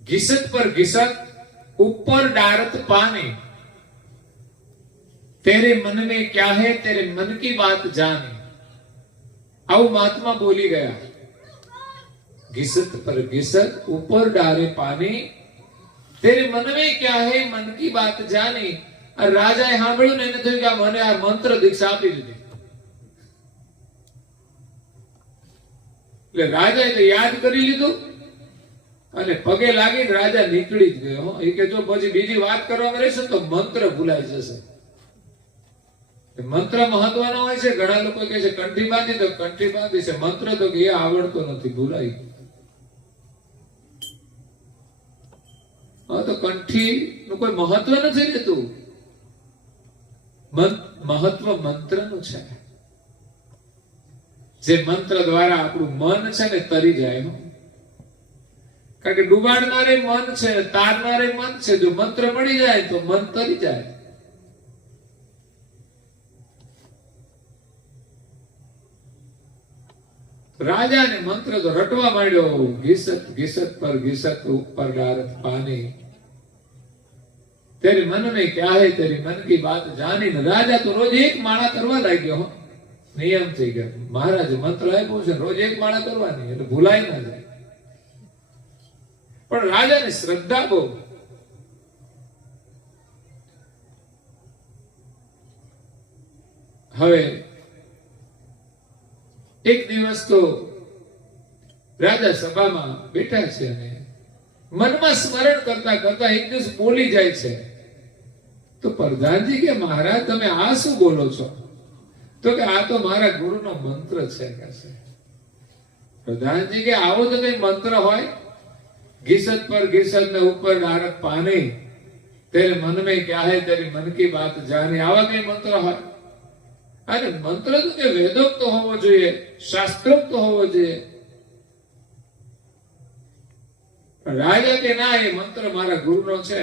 घिसट पर घिसट ऊपर डारत पानी, तेरे मन में क्या है तेरे मन की बात जाने. આવું મહાત્મા બોલી ગયા. घिसट पर घिसट ऊपर डारे पानी, तेरे मन में क्या है मन की बात जानी. રાજાએ સાંભળ્યું ને એને થયું કે મને આ મંત્ર દીક્ષા આપી દીધી. એટલે રાજાએ તો યાદ કરી લીધું અને પગે લાગીને રાજા નીકળી જ ગયો. એ કે જો પછી બીજી વાત કરવામાં રહેશે તો મંત્ર ભૂલાઈ જશે. મંત્ર મહત્વનો હોય છે. ઘણા લોકો કહે છે કંઠી બાંધી, તો કંઠી બાંધી છે, મંત્ર તો કે આવડતો નથી, ભૂલાઈ. તો કંઠી નું કોઈ મહત્વ નથી રહેતું. મહત્વ મંત્ર નું છે. જે મંત્ર દ્વારા આપણું મન છે ને તરી જાય. કારણ કે ડુબાડનારે મન છે, તારનારે મન છે. જો મંત્ર મળી જાય તો મન તરી જાય. રાજાને મંત્ર તો રટવા માંડ્યો. ઘિસટ ઘિસટ પર ઘિસટ ઉપર ડારત પાની, તેરી મન મેં ક્યા હે તેરી મન કી બાત જાની. રાજા તો રોજ એક માળા કરવા લાગ્યો. નિયમ થઈ ગયો. મહારાજ મંત્ર આપ્યો છે, રોજ એક માળા કરવાની, એટલે ભૂલાય ના જાય. પણ રાજાની શ્રદ્ધા બહુ. હવે એક દિવસ તો રાજા સભામાં બેઠા છે અને મનમાં સ્મરણ કરતા કરતા એક દિવસ બોલી જાય છે. તો પ્રધાનજી કે મહારાજ તમે આ શું બોલો છો? તો કે આ તો મારા ગુરુનો મંત્ર છે. કે છે પ્રધાનજી કે આવો તો કઈ મંત્ર હોય? घिसत पर घिसत ने ऊपर नारद पानी तेरे मन में क्या है तेरी मन की बात जाने आवा कई मंत्र है? अरे मंत्र तो के वेदोक्त तो होवो જોઈએ, શાસ્ત્રોક્ત તો હોવો જોઈએ. રાજા કે ના, એ મંત્ર મારા ગુરુનો છે.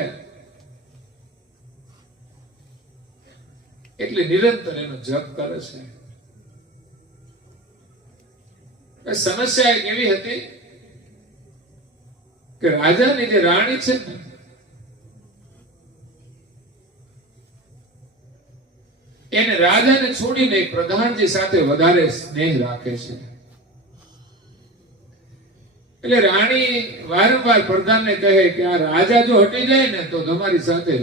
એટલે નિરંતર એનો જપ કરે છે. સમસ્યા એક એવી હતી કે રાજાની જે રાણી છે ને, એને રાજાને છોડીને પ્રધાનજી સાથે વધારે સ્નેહ રાખે છે. એટલે રાણી વારંવાર પ્રધાનને કહે કે આ રાજા જો હટી જાય ને તો તમારી સાથે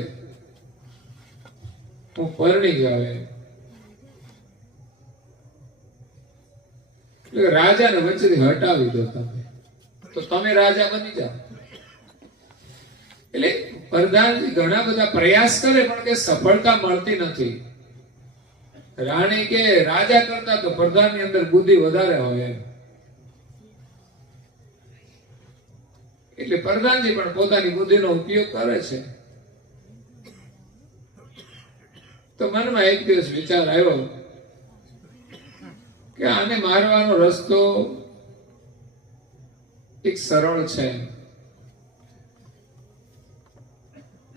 હું પરણી જાવ. એટલે રાજાને વચ્ચેથી હટાવી દો તમે, તો તમે રાજા બની જાઓ. એટલે પ્રધાનજી ઘણા બધા પ્રયાસ કરે પણ કે સફળતા મળતી નથી. રાણી કે રાજા કરતા તો પ્રધાનની અંદર બુદ્ધિ વધારે હોય. એટલે પ્રધાનજી પણ પોતાની બુદ્ધિનો ઉપયોગ કરે છે. તો મનમાં એક દિવસ વિચાર આવ્યો કે આને મારવાનો રસ્તો એક સરળ છે.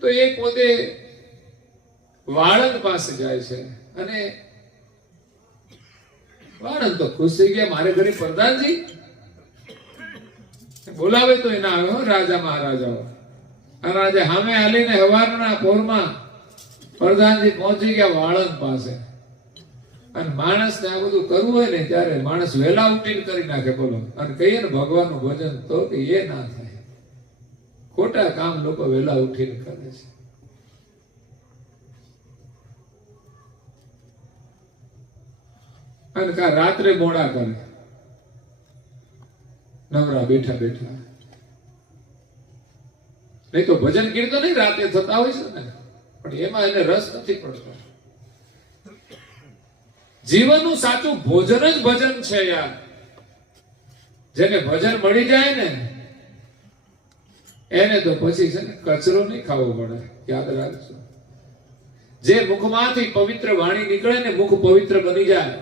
તો એ પોતે વાળંદ પાસે જાય છે અને વાળંદ તો ખુશ થઈ ગયા, મારે ઘરે પ્રધાનજી બોલાવે તો એના આવ્યો રાજા મહારાજાઓ. આ રાજા સામે હાલીને હવારના પોરમાં પ્રધાનજી પહોંચી ગયા વાળંદ પાસે. અને માણસને આ બધું કરવું હોય ને ત્યારે માણસ વહેલા ઉઠીને કરી નાખે. બોલો, અને કહીએ ને ભગવાનનું ભજન, તો કે એ ના થાય. ખોટા કામ લોકો વહેલા ઉઠીને કરે છે. અને કા રાત્રે મોડા કરે, નવરા બેઠા બેઠા. નહીં તો ભજન કીર્તન નહીં રાતે થતા હોય છે ને, પણ એમાં એને રસ નથી પડતો. જીવનનું સાચું ભોજન જ ભજન છે યાર. જેને ભજન મળી જાય ને એને તો પછી છે ને કચરો નહીં ખાવો પડે. યાદ રાખજો, જે મુખમાંથી પવિત્ર વાણી નીકળે ને મુખ પવિત્ર બની જાય.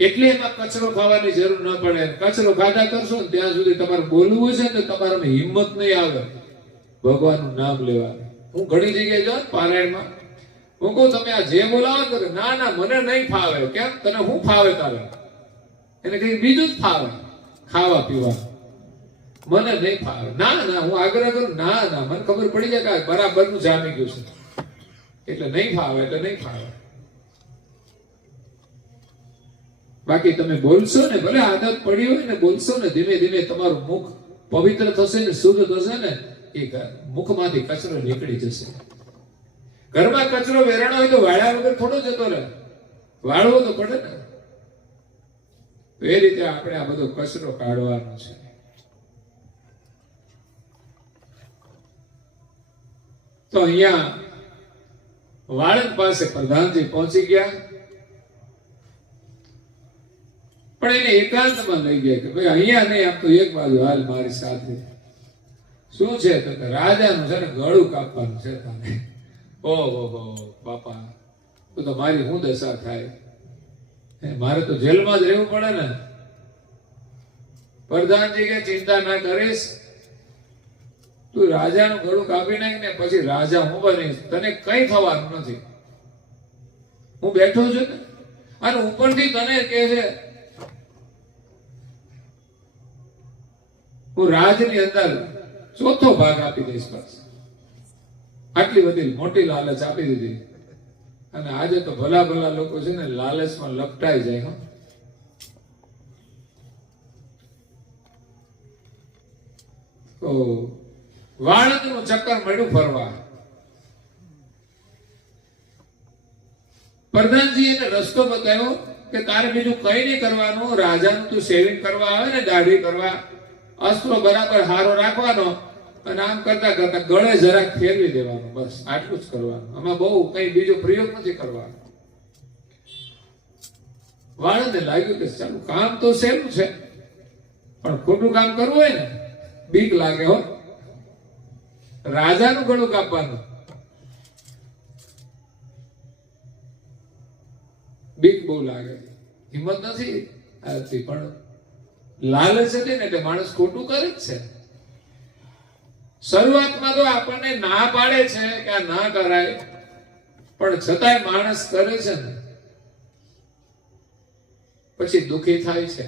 એટલે એમાં કચરો ખાવાની જરૂર ન પડે. કચરો ખાધા કરશો ને ત્યાં સુધી તમારે બોલવું છે ને તમારામાં હિંમત નહીં આવે ભગવાનનું નામ લેવાની. હું ઘણી જગ્યાએ જાઉં પારાયણમાં, હું કહું તમે આ જે બોલાવો તો ના ના મને નહીં ફાવે. કેમ? તને હું ફાવે તારે? એને કઈ બીજું જ ફાવે, ખાવા પીવા. મને નહીં ફાવે. ના ના, હું આગ્રહ કરું, ના ના, મને ખબર પડી જાય કે બરાબર નું જામી ગયું છે, એટલે નહીં ફાવે, એટલે નહીં ફાવે. બાકી તમે બોલશો ને, ભલે આદત પડી હોય ને, બોલશો ને, ધીમે ધીમે તમારું મુખ પવિત્ર થશે ને, શુદ્ધ થશે ને, એ મુખમાંથી કચરો નીકળી જશે. ઘરમાં કચરો વેરાણો હોય તો વાળ્યા વગર થોડો જતો રહે, વાળવો તો પડે ને. એ રીતે આપણે આ બધો કચરો કાઢવાનો છે. તો અહીંયા વાળંદ પાસે પ્રધાનજી પહોંચી ગયા, પણ એને એકાંતમાં લઈ ગયા કે ભાઈ અહીંયા નહીં, આમ તો એક બાજુ હાલ મારી સાથે. શું છે? તો રાજાનું છે ને ગળું કાપવાનું છે તને. ઓહો બાપા, તો મારી શું દશા થાય? મારે તો જેલમાં જ રહેવું પડે ને. પ્રધાનજી કે ચિંતા ના કરીશ, તું રાજાનું ગળું કાપી નાખ ને પછી રાજા હું બનીશ, તને કઈ થવાનું નથી. હું બેઠો છું ને, અને ઉપરથી તને કે છે હું રાજની અંદર ચોથો ભાગ આપી દઈશ. બસ આટલી બધી મોટી લાલચ આપી દીધી. અને આજે તો ભલા ભલા લોકો છે ને લાલચમાં લપટાઈ જાય. તો વાળંદનું ચક્કર મળ્યું ફરવા. પ્રધાનજી રસ્તો બતાવ્યો કે તારે બીજું કઈ નહીં કરવાનું, રાજાનું તું સેવિંગ કરવા આવે ને, દાઢી કરવા, અસ્ત્રો બરાબર હારો રાખવાનો અને આમ કરતા કરતા ગળે જરાક ફેરવી દેવાનું, બસ આટલું જ કરવાનું. આમાં બહુ કઈ બીજો પ્રયોગ નથી કરવાનો. વાળાને લાગ્યું કે ચાલો કામ તો સહેલું છે, પણ ખોટું કામ કરવું હોય ને બીક લાગે હો. રાજાનું ગળું કાપવાનું બીક બહુ લાગે, હિંમત નથી આવતી, પણ લાલચ હતી ને એટલે માણસ ખોટું કરે જ છે. શરૂઆતમાં તો આપણને ના પાડે છે કે આ ના કરાય, પણ છતાંય માણસ કરે છે ને પછી દુખી થાય છે.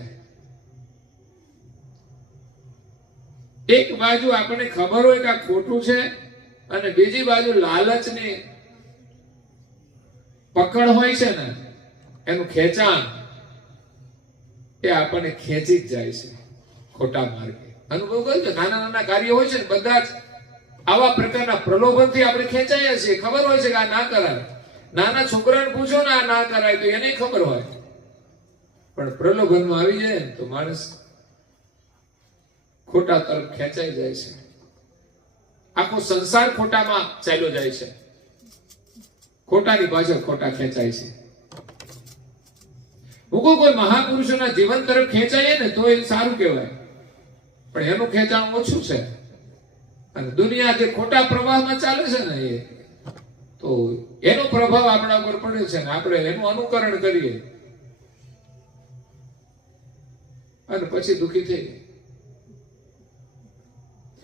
એક બાજુ આપણને ખબર હોય કે આ ખોટું છે અને બીજી બાજુ લાલચની પકડ હોય છે ને, એનું ખેંચાણ એ આપણને ખેંચી જ જાય છે ખોટા માર્ગે. અનુભવ કર્યો છે, નાના નાના કાર્યો હોય છે ને બધા જ આવા પ્રકારના પ્રલોભનથી આપણે ખેંચાયા છીએ. ખબર હોય છે કે આ ના કરાય. નાના છોકરાને પૂછો ને આ ના કરાય તો એને ખબર હોય, પણ પ્રલોભનમાં આવી જાય ને તો માણસ ખોટા તરફ ખેંચાઈ જાય છે. આખો સંસાર ખોટામાં ચાલ્યો જાય છે, ખોટાની પાછળ ખોટા ખેંચાય છે. હું કોઈ મહાપુરુષોના જીવન તરફ ખેંચાઈએ ને તો એ સારું કહેવાય, પણ એનું ખેંચાણ ઓછું છે. અને દુનિયા જે ખોટા પ્રવાહમાં ચાલે છે ને એ તો એનો પ્રભાવ આપણા ઉપર પડે છે ને આપણે એનું અનુકરણ કરીએ અને પછી દુઃખી થઈ.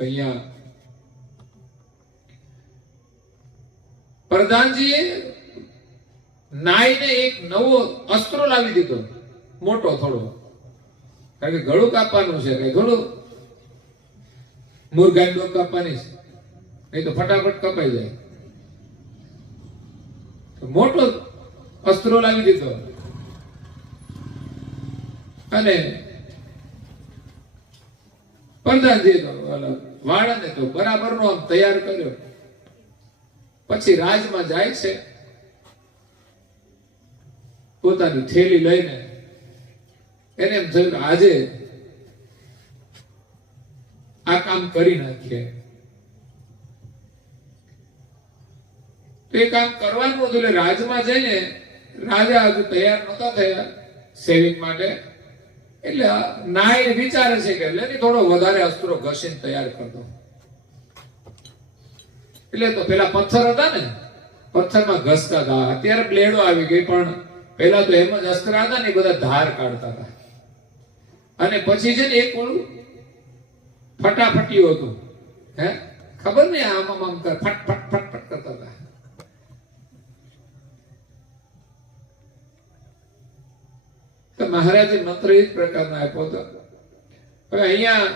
અહીંયા પ્રધાનજીએ નાઈને એક નવો અસ્ત્રો લાવી દીધો, મોટો થોડો, કારણ કે ગળું કાપવાનું છે, કઈ થોડું મુરઘાની ડોક કાપવાની છે, નહીં તો ફટાફટ કપાઈ જાય. મોટો અસ્ત્રો લાવી દીધો અને પ્રધાનજી વાળાને તો બરાબર નો આમ તૈયાર કર્યો. પછી રાજમાં જાય છે, પોતાની થેલી લઈને. એને એમ થયું આજે આ કામ કરી નાખીએ. તો એ કામ કરવાનું હતું એટલે રાજમાં જઈને રાજા હજુ તૈયાર નહોતા થયા સેવિંગ માટે, એટલે નાય વિચારે છે કે એટલે થોડો વધારે અસ્ત્રો ઘસીને તૈયાર કરતો. એટલે તો પેલા પથ્થર હતા ને, પથ્થરમાં ઘસતા હતા. અત્યારે બ્લેડો આવી ગઈ, પણ પેલા તો એમ જ અસ્ત્ર હતા ને બધા ધાર કાઢતા હતા. અને પછી છે ને એક ઓલું ફટાફટીયું હતું, હે ખબર ને, આમ આમ ફટ ફટ ફટ ફટ કરતા હતા. તો મહારાજે મંત્ર એ જ પ્રકારનો આપ્યો હતો. હવે અહીંયા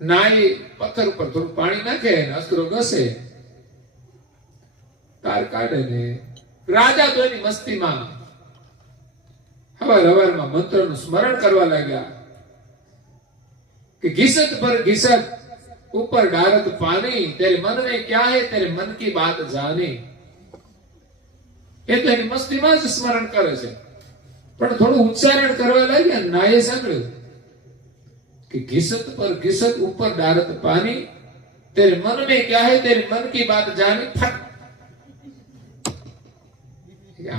નાઈ પથ્થર ઉપર થોડું પાણી નાખે, અસ્ત્રો ઘસે, તાર કાઢે ને રાજા તો એની મસ્તીમાં હવારમાં મંત્રનું સ્મરણ કરવા લાગ્યા कि घिसत पर घिसत ऊपर डारत पानी, तेरे मन में क्या है तेरे मन की बात जानी. એ તો એની મસ્તીમાં જ સ્મરણ કરે છે, પણ થોડું ઉચ્ચારણ કરવા લાગ્યા. નાયે સાંભળ્યું કે ઘિસત પર ઘિસત ઉપર ડારત પાની, તેરે મન में क्या है तेरे मन की बात जानी. ફટ,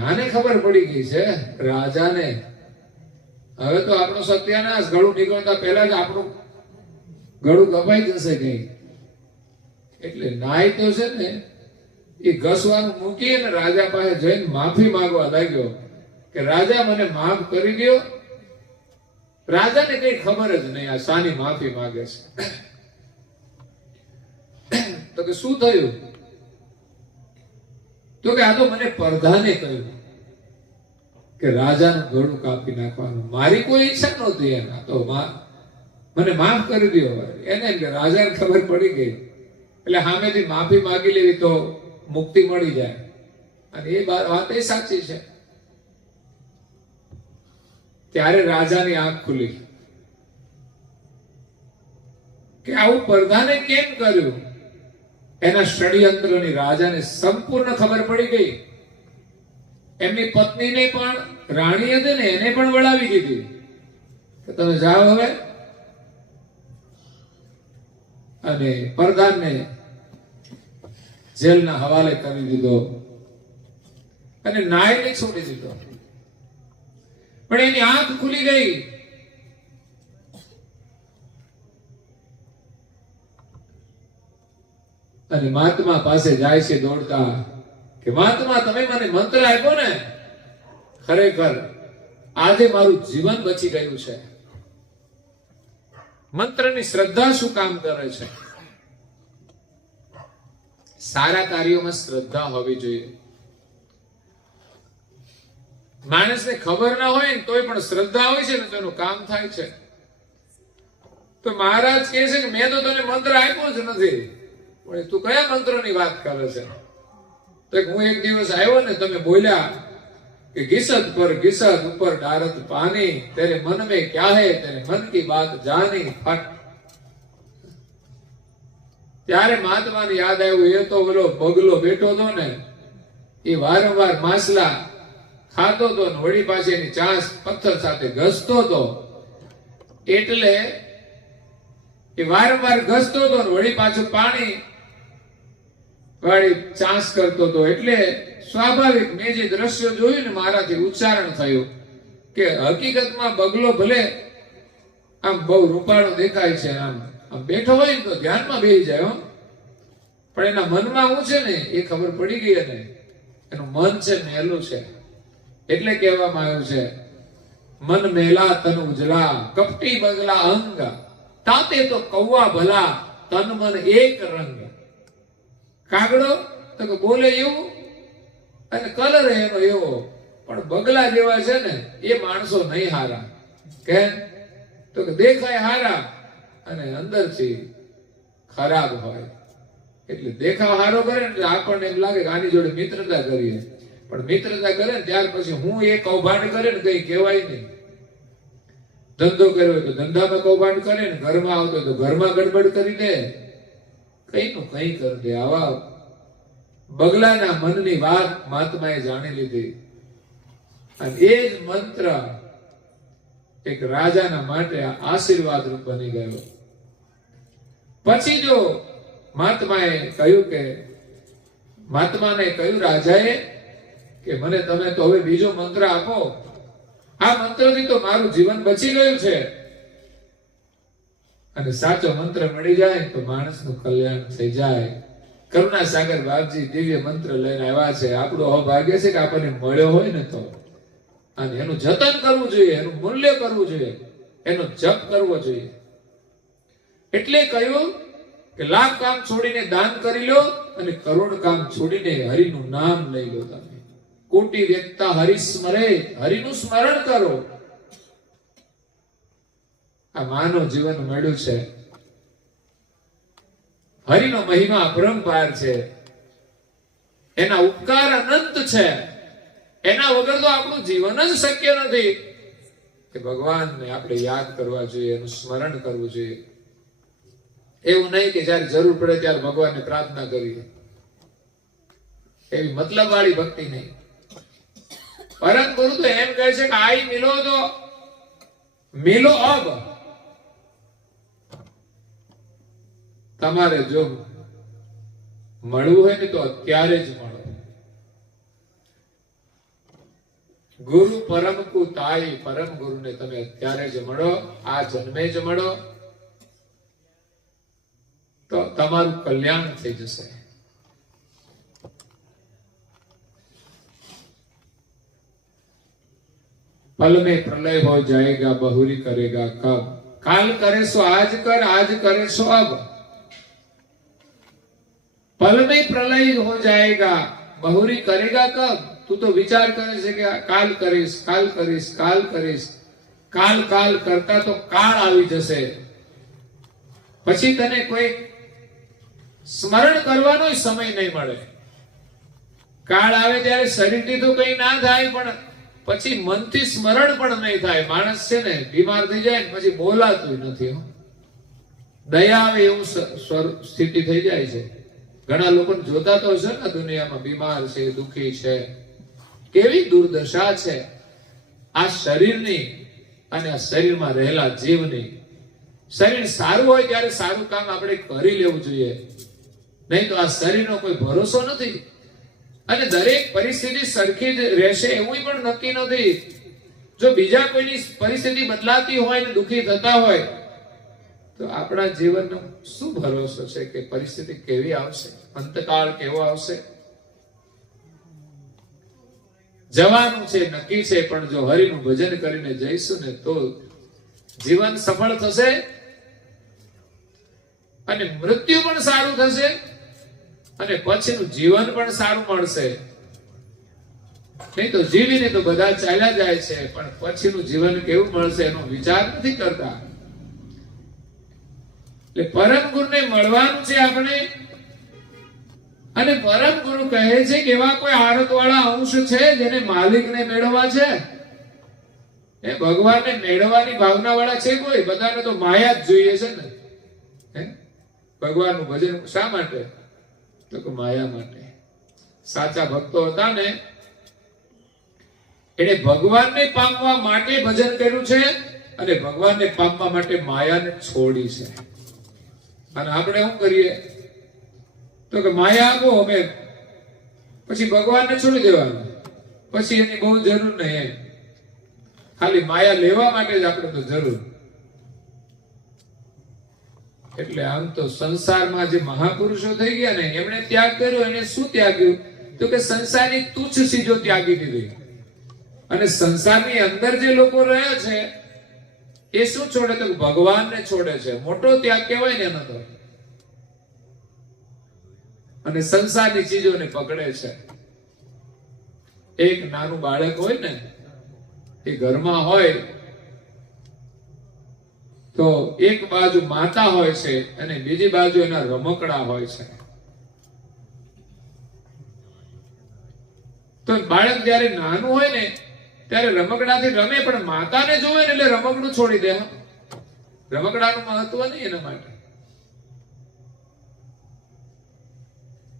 આને ખબર પડી ગઈ છે રાજાને. હવે તો આપણો સત્યાનાશ, ગળું નીકળતા પહેલા જ આપણું ગળું કપાઈ જશે કઈ. એટલે નાય તો છે ને એ ઘસવાનું મૂકી ને રાજા પાસે જઈને માફી માંગવા લાગ્યો કે રાજા મને માફ કરી દો. રાજાને કઈ ખબર જ નહીં આ શાની માફી માંગે છે. તો કે શું થયું? તો કે આ તો મને પ્રધાને કહ્યું કે રાજાનું ગળું કાપી નાખવાનું. મારી કોઈ ઈચ્છા નહોતી એમ, આ તો મને માફ કરી દો. એને એમ કે રાજાને ખબર પડી ગઈ એટલે સામેથી માફી માંગી લેવી તો મુક્તિ મળી જાય. અને એ વાત એ સાચી છે. ત્યારે રાજાની આંખ ખુલી કે આવું પ્રધાને કેમ કર્યું. એના ષડયંત્રની રાજાને સંપૂર્ણ ખબર પડી ગઈ. એમની પત્નીને પણ, રાણી હતી ને એને પણ વળાવી દીધી કે તમે જાઓ હવે. અને પ્રધાનને જેલના હવાલે કરી દીધો અને નાયને છોડી દીધો. પણ એની આંખ ખુલી ગઈ. અને મહાત્મા પાસે જાય છે દોડતા કે મહાત્મા તમે મને મંત્ર આપ્યો ને, ખરેખર આજે મારું જીવન બચી ગયું છે. મંત્રની શ્રદ્ધા શું કામ કરે છે? સારા કાર્યોમાં શ્રદ્ધા હોવી જોઈએ. માણસને ખબર ના હોય ને તોય પણ શ્રદ્ધા હોય છે ને તો એનું કામ થાય છે. તો મહારાજ કહે છે કે મેં તો તને મંત્ર આપ્યો જ નથી, પણ તું કયા મંત્રોની વાત કરે છે? તો હું એક દિવસ આવ્યો ને તમે બોલ્યા कि घिसत पर घिसत ऊपर डारत पानी तेरे मन में क्या है तेरे मन की बात जानी फट. ત્યારે મહાત્માને યાદ આવ્યું એ તો ઓલો બગલો બેઠો હતો ને એ વારંવાર માછલા ખાતો હતો ને વળી પાસે એની ચાંચ પથ્થર સાથે ઘસતો હતો. એટલે એ વારંવાર ઘસતો હતો ને વળી પાછું પાણી વાળી ચાંચ કરતો હતો. એટલે સ્વાભાવિક મેં જે દ્રશ્ય જોયું ને મારાથી ઉચ્ચારણ થયું કે હકીકતમાં બગલો ભલે આમ બહુ રૂપાળો દેખાય છે, આમ બેઠો હોય ને તો ધ્યાનમાં બેસી જાય, પણ એના મનમાં શું છે ને એ ખબર પડી ગઈ. ને એનું મન છે મેલું છે. એટલે કહેવામાં આવ્યું છે મન મેલા તન ઉજલા કપટી બગલા અંગ તાતે તો કૌવા ભલા તન મન એક રંગ. કાગડો તો કે બોલે એવું અને કલર એનો એવો, પણ બગલા જેવા છે ને એ માણસો નહીં હારા. કેમ? તો કે દેખાય હારા અને અંદરથી ખરાબ હોય. એટલે દેખાવ હારો કરે ને આપણને એમ લાગે કે આની જોડે મિત્રતા કરીએ, પણ મિત્રતા કરે ને ત્યાર પછી હું એ કૌભાંડ કરે ને કઈ કહેવાય નહીં. ધંધો કર્યો હોય તો ધંધામાં કૌભાંડ કરે ને, ઘરમાં આવતો હોય તો ઘરમાં ગડબડ કરી દે, કઈ નું કઈ કરી દે. આવા બગલાના મનની વાત મહાત્માએ જાણી લીધી અને એ જ મંત્ર એક રાજાના માટે આશીર્વાદ રૂપ બની ગયો. પછી જો મહાત્માને કહ્યું રાજાએ કે મને તમે તો હવે બીજો મંત્ર આપો, આ મંત્રથી તો મારું જીવન બચી ગયું છે. અને સાચો મંત્ર મળી જાય તો માણસનું કલ્યાણ થઈ જાય. કરુણા સાગર બાપજી દિવ્ય મંત્ર લઈને આવ્યા છે. આપણું અભાગ્ય છે કે આપણને મળ્યો હોય ને તો અને એનું જતન કરવું જોઈએ, એનું મૂલ્ય કરવું જોઈએ, એનો જપ કરવો જોઈએ. એટલે કહ્યું કે લાખ કામ છોડીને દાન કરી લો અને કરોડ કામ છોડીને હરિનું નામ લઈ લો. તમે કોટી વ્યક્તા હરિસ્મરે, હરિનું સ્મરણ કરો. આ માનવ જીવન મળ્યું છે. હરિનો મહિમા અપરંપાર છે, એના ઉપકાર અનંત છે. એના વગર તો આપણું જીવન જ શક્ય નથી. કે ભગવાનને આપણે યાદ કરવા જોઈએ, એનું સ્મરણ કરવું જોઈએ. એવું નહીં કે જયારે જરૂર પડે ત્યારે ભગવાનને પ્રાર્થના કરીએ, એવી મતલબ વાળી ભક્તિ નહીં. પરમ ગુરુ તો એમ કહે છે કે આઈ મિલો તો મિલો અબ. તમારે જો મળવું હોય ને તો અત્યારે જ મળો. ગુરુ પરમ કુ તાઈ, પરમ ગુરુને તમે અત્યારે જ મળો, આ જન્મે જ મળો તો તમારું કલ્યાણ થઈ જશે. पल में प्रलय हो जाएगा बहुरी करेगा कब, काल करे सो आज कर, आज करे सो अब. पल में प्रलय हो जाएगा बहुरी करेगा कब. तू तो विचार करे છે કે કાલ કરીશ, કાલ કરીશ, કાલ કરીશ. કાલ કાલ કરતા તો કાળ આવી જશે. પછી તને કોઈ સ્મરણ કરવાનો સમય નહીં મળે. કાળ આવે ત્યારે શરીરથી તો કઈ ના થાય, પણ પછી મનથી સ્મરણ પણ નહીં થાય. માણસ છે ને બીમાર થઈ જાય ને પછી બોલાતું નથી. દયા આવે એવું સ્થિતિ થઈ જાય છે. ઘણા લોકોને જોતા તો હશે ને દુનિયામાં બીમાર છે, દુખી છે, કેવી દુર્દશા છે આ શરીરની અને આ શરીરમાં રહેલા જીવની. શરીર સારું હોય ત્યારે સારું કામ આપણે કરી લેવું જોઈએ, નહીં તો આ શરીરનો કોઈ ભરોસો નથી. અને દરેક પરિસ્થિતિ સરખી જ રહેશે એવું પણ નક્કી નથી. જો બીજા કોઈની પરિસ્થિતિ બદલાતી હોય ને દુઃખી થતા હોય તો આપણા જીવનનો શું ભરોસો છે કે પરિસ્થિતિ કેવી આવશે, અંતકાળ કેવો આવશે? જવાનું છે નક્કી છે, પણ જો હરિનું ભજન કરીને જઈશું ને તો જીવન સફળ થશે અને મૃત્યુ પણ સારું થશે અને પછીનું જીવન પણ સારું મળશે. નહીં તો જીવીને તો બધા ચાલ્યા જાય છે, પણ પછીનું જીવન કેવું મળશે એનો વિચાર નથી કરતા. એટલે પરમ ગુરુને મળવાનું છે આપણે. અને પરમ ગુરુ કહે છે કે એવા કોઈ આરત વાળા અંશ છે જેને માલિકને મેળવવા છે. એ ભગવાનને મેળવવાની ભાવના વાળા છે કોઈ? બધાને તો માયા જ જોઈએ છે ને. ભગવાનનું ભજન શા માટે? તો કે માયા માટે. સાચા ભક્તો હતા ને એને ભગવાનને પામવા માટે ભજન કર્યું છે અને ભગવાનને પામવા માટે માયાને છોડી છે. અને આપણે શું કરીએ તો કે માયા આપો અમે પછી ભગવાનને છોડી દેવાનું, પછી એની બહુ જરૂર નહીં. એમ ખાલી માયા લેવા માટે જ આપણે તો જરૂર. એટલે આમ તો સંસારમાં જે મહાપુરુષો થઈ ગયા ને એમણે ત્યાગ કર્યો. એને શું ત્યાગ્યું? તો કે સંસારની તુચ્છ ચીજો ત્યાગી દીધી. અને સંસારની અંદર જે લોકો રહ્યા છે એ શું છોડે? તો ભગવાનને છોડે છે. મોટો ત્યાગ કહેવાય ને એનો તો. અને સંસારની ચીજોને પકડે છે. એક નાનું બાળક હોય ને એ ઘરમાં હોય તો એક બાજુ માતા હોય છે અને બીજી બાજુ એના રમકડા હોય છે. તો બાળક જયારે નાનું હોય ને ત્યારે રમકડાથી રમે, પણ માતાને જોવે ને એટલે રમકડું છોડી દે. રમકડાનું મહત્વ નહીં એના માટે.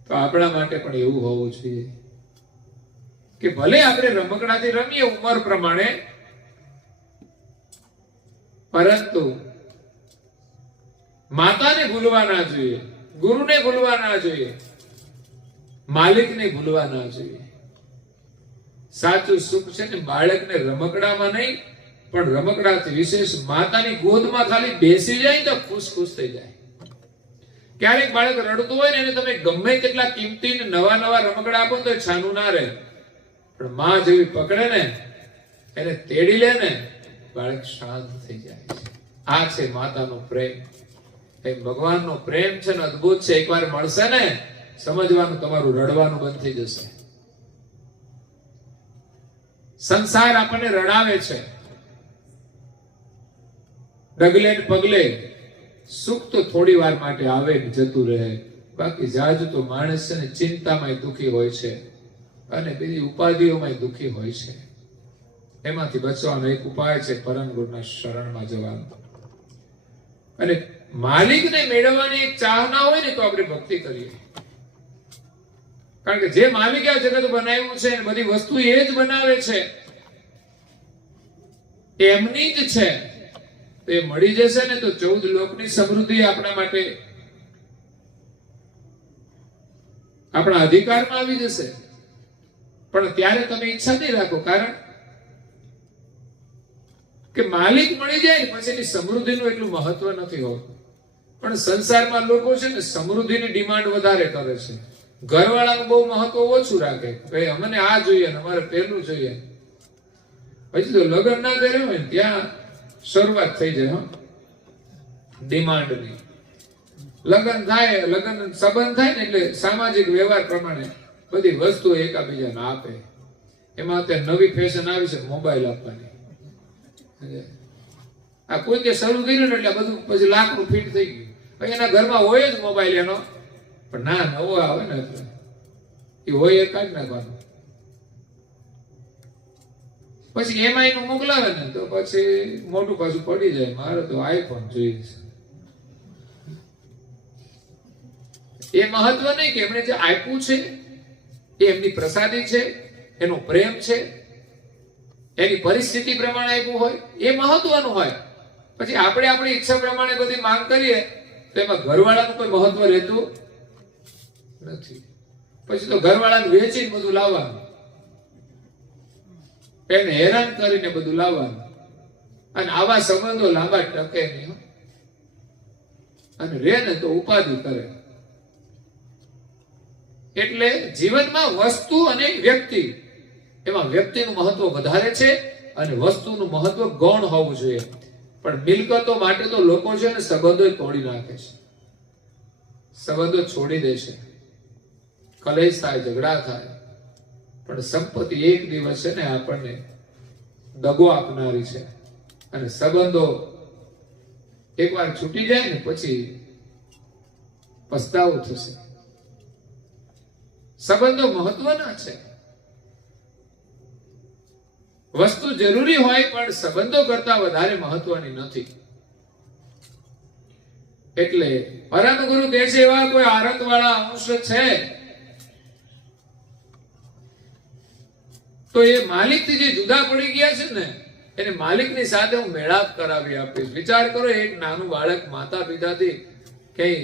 તો આપણા માટે પણ એવું હોવું જોઈએ કે ભલે આપણે રમકડાથી રમીએ ઉંમર પ્રમાણે, પરંતુ માતાને ભૂલવા ના જોઈએ, ગુરુને ભૂલવા ના જોઈએ, માલિકને ભૂલવા ના જોઈએ. સાચું સુખ છે ને બાળકને રમકડામાં નહીં પણ રમકડાથી વિશેષ માતાની ગોદમાં ખાલી બેસી જાય તો ખુશ ખુશ થઈ જાય. ક્યારેક બાળક રડતું હોય ને એને તમે ગમે તેટલા કિંમતી ને નવા નવા રમકડા આપો તો છાનું ના રહે, પણ માં જેવી પકડે ને એને તેડી લે ને બાળક શાંત થઈ જાય છે. આ છે માતાનો પ્રેમ. એ ભગવાનનો પ્રેમ છે ને અદ્ભુત છે. એકવાર મળશે ને સમજવાનું, તમારું રડવાનું બંધ થઈ જશે. સંસાર આપણને રડાવે છે ડગલે ને પગલે. સુખ તો થોડી વાર માટે આવે ને જતું રહે, બાકી જાજુ તો માણસ છે ને ચિંતામાં દુઃખી હોય છે અને બીજી ઉપાધિઓમાં દુઃખી હોય છે. એમાંથી બચવાનો એક ઉપાય છે પરમ ગુરુના શરણમાં જવાનો. અને માલિકને મેળવવાની એક ચાહના હોય ને તો આપણે ભક્તિ કરીએ. કારણ કે જે માલિકે આ જગત બનાવ્યું છે ને બધી વસ્તુ એ જ બનાવે છે, એમની જ છે. એ મળી જશે ને તો 14 લોકની સમૃદ્ધિ આપણા માટે આપણા અધિકારમાં આવી જશે. પણ ત્યારે તમે ઈચ્છા નહીં રાખો, કારણ કે માલિક મળી જાય પછી એની સમૃદ્ધિનું એટલું મહત્વ નથી હોતું. પણ સંસારમાં લોકો છે ને સમૃદ્ધિની ડિમાન્ડ વધારે કરે છે, ઘરવાળાનું બહુ મહત્વ ઓછું રાખે. ભાઈ અમને આ જોઈએ ને અમારે પેલું જોઈએ. પછી તો લગ્ન ના કર્યા હોય ને ત્યાં શરૂઆત થઈ જાય ડિમાન્ડની. લગ્ન થાય, લગ્ન સંબંધ થાય ને એટલે સામાજિક વ્યવહાર પ્રમાણે બધી વસ્તુઓ એકાબીજાને આપે. એમાં અત્યારે નવી ફેશન આવી છે મોબાઈલ આપવાની. આ કોઈ કે શરૂ કર્યું ને એટલે બધું પછી લાખનું ફીટ થઈ ગયું. પછી એના ઘરમાં હોય જ મોબાઈલ એનો, પણ ના નવો આવે ને એટલે એ હોય એ કાઢી નાખવાનું. પછી એમાં એનું મોકલાવે ને તો પછી મોટું પાછું પડી જાય. મારે તો આઈફોન જોઈએ છે. એ મહત્વ નહીં કે એમણે જે આપ્યું છે એ એમની પ્રસાદી છે, એનો પ્રેમ છે, એની પરિસ્થિતિ પ્રમાણે આપ્યું હોય એ મહત્વનું હોય. પછી આપણે આપણી ઈચ્છા પ્રમાણે બધી માંગ કરીએ તો એમાં ઘરવાળાનું કોઈ મહત્વ રહેતું નથી. પછી તો ઘરવાળાને વેચીને બધું લાવવાનું, એને હેરાન કરીને બધું લાવવાનું, અને આવા સંબંધો લાંબા ટકે નહીં, અને રે ને તો ઉપાધિ કરે. એટલે જીવનમાં વસ્તુ અને વ્યક્તિ, એમાં વ્યક્તિનું મહત્વ વધારે છે અને વસ્તુનું મહત્વ ગૌણ હોવું જોઈએ. પણ મિલકતો માટે તો લોકો છે ને સંબંધો તોડી નાખે છે, સંબંધો છોડી દે છે, કલેશ થાય, ઝઘડા થાય. પણ સંપત્તિ એક દિવસ છે ને આપણને દગો આપનારી છે, અને સંબંધો એકવાર છૂટી જાય ને પછી પસ્તાવો થશે. સંબંધો મહત્વના છે. વસ્તુ જરૂરી હોય પણ સંબંધો કરતા વધારે મહત્વની નથી. એટલે પરમ ગુરુ કહે છે એવા કોઈ આરત વાળા અંશ છે તો એ માલિકથી જે જુદા પડી ગયા છે ને એને માલિકની સાથે હું મેળાપ કરાવી આપીશ. વિચાર કરો, એક નાનું બાળક માતા પિતાથી કઈ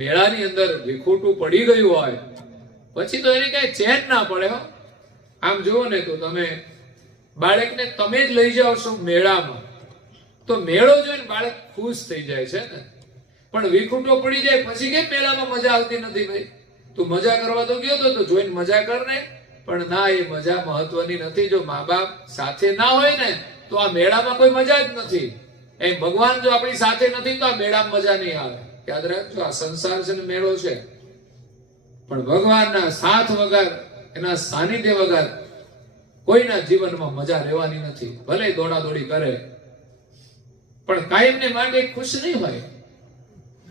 મેળાની અંદર વિખૂટું પડી ગયું હોય પછી તો એને કઈ ચેન ના પડે. હો, આમ જુઓ ને તો તમે બાળકને તમે જ લઈ જાઓ છો મેળામાં તો મેળો જોઈને બાળક ખુશ થઈ જાય છે ને, પણ વિખૂટો પડી જાય પછી કેમ મેળામાં મજા આવતી નથી? ભાઈ, તું મજા કરવા તો ગયો તો જોઈને મજા કર ને. પણ ના, એ મજા મહત્વની નથી. જો મા બાપ સાથે ના હોય ને તો આ મેળામાં કોઈ મજા જ નથી. એમ ભગવાન જો આપણી સાથે નથી તો આ મેળામાં મજા નહીં આવે. યાદ રાખજો, આ સંસાર છે ને મેળો છે, પણ ભગવાનના સાથ વગર, એના સાનિધ્ય વગર કોઈના જીવનમાં મજા રહેવાની નથી. ભલે દોડાદોડી કરે પણ કાયમને માટે ખુશ નહીં હોય,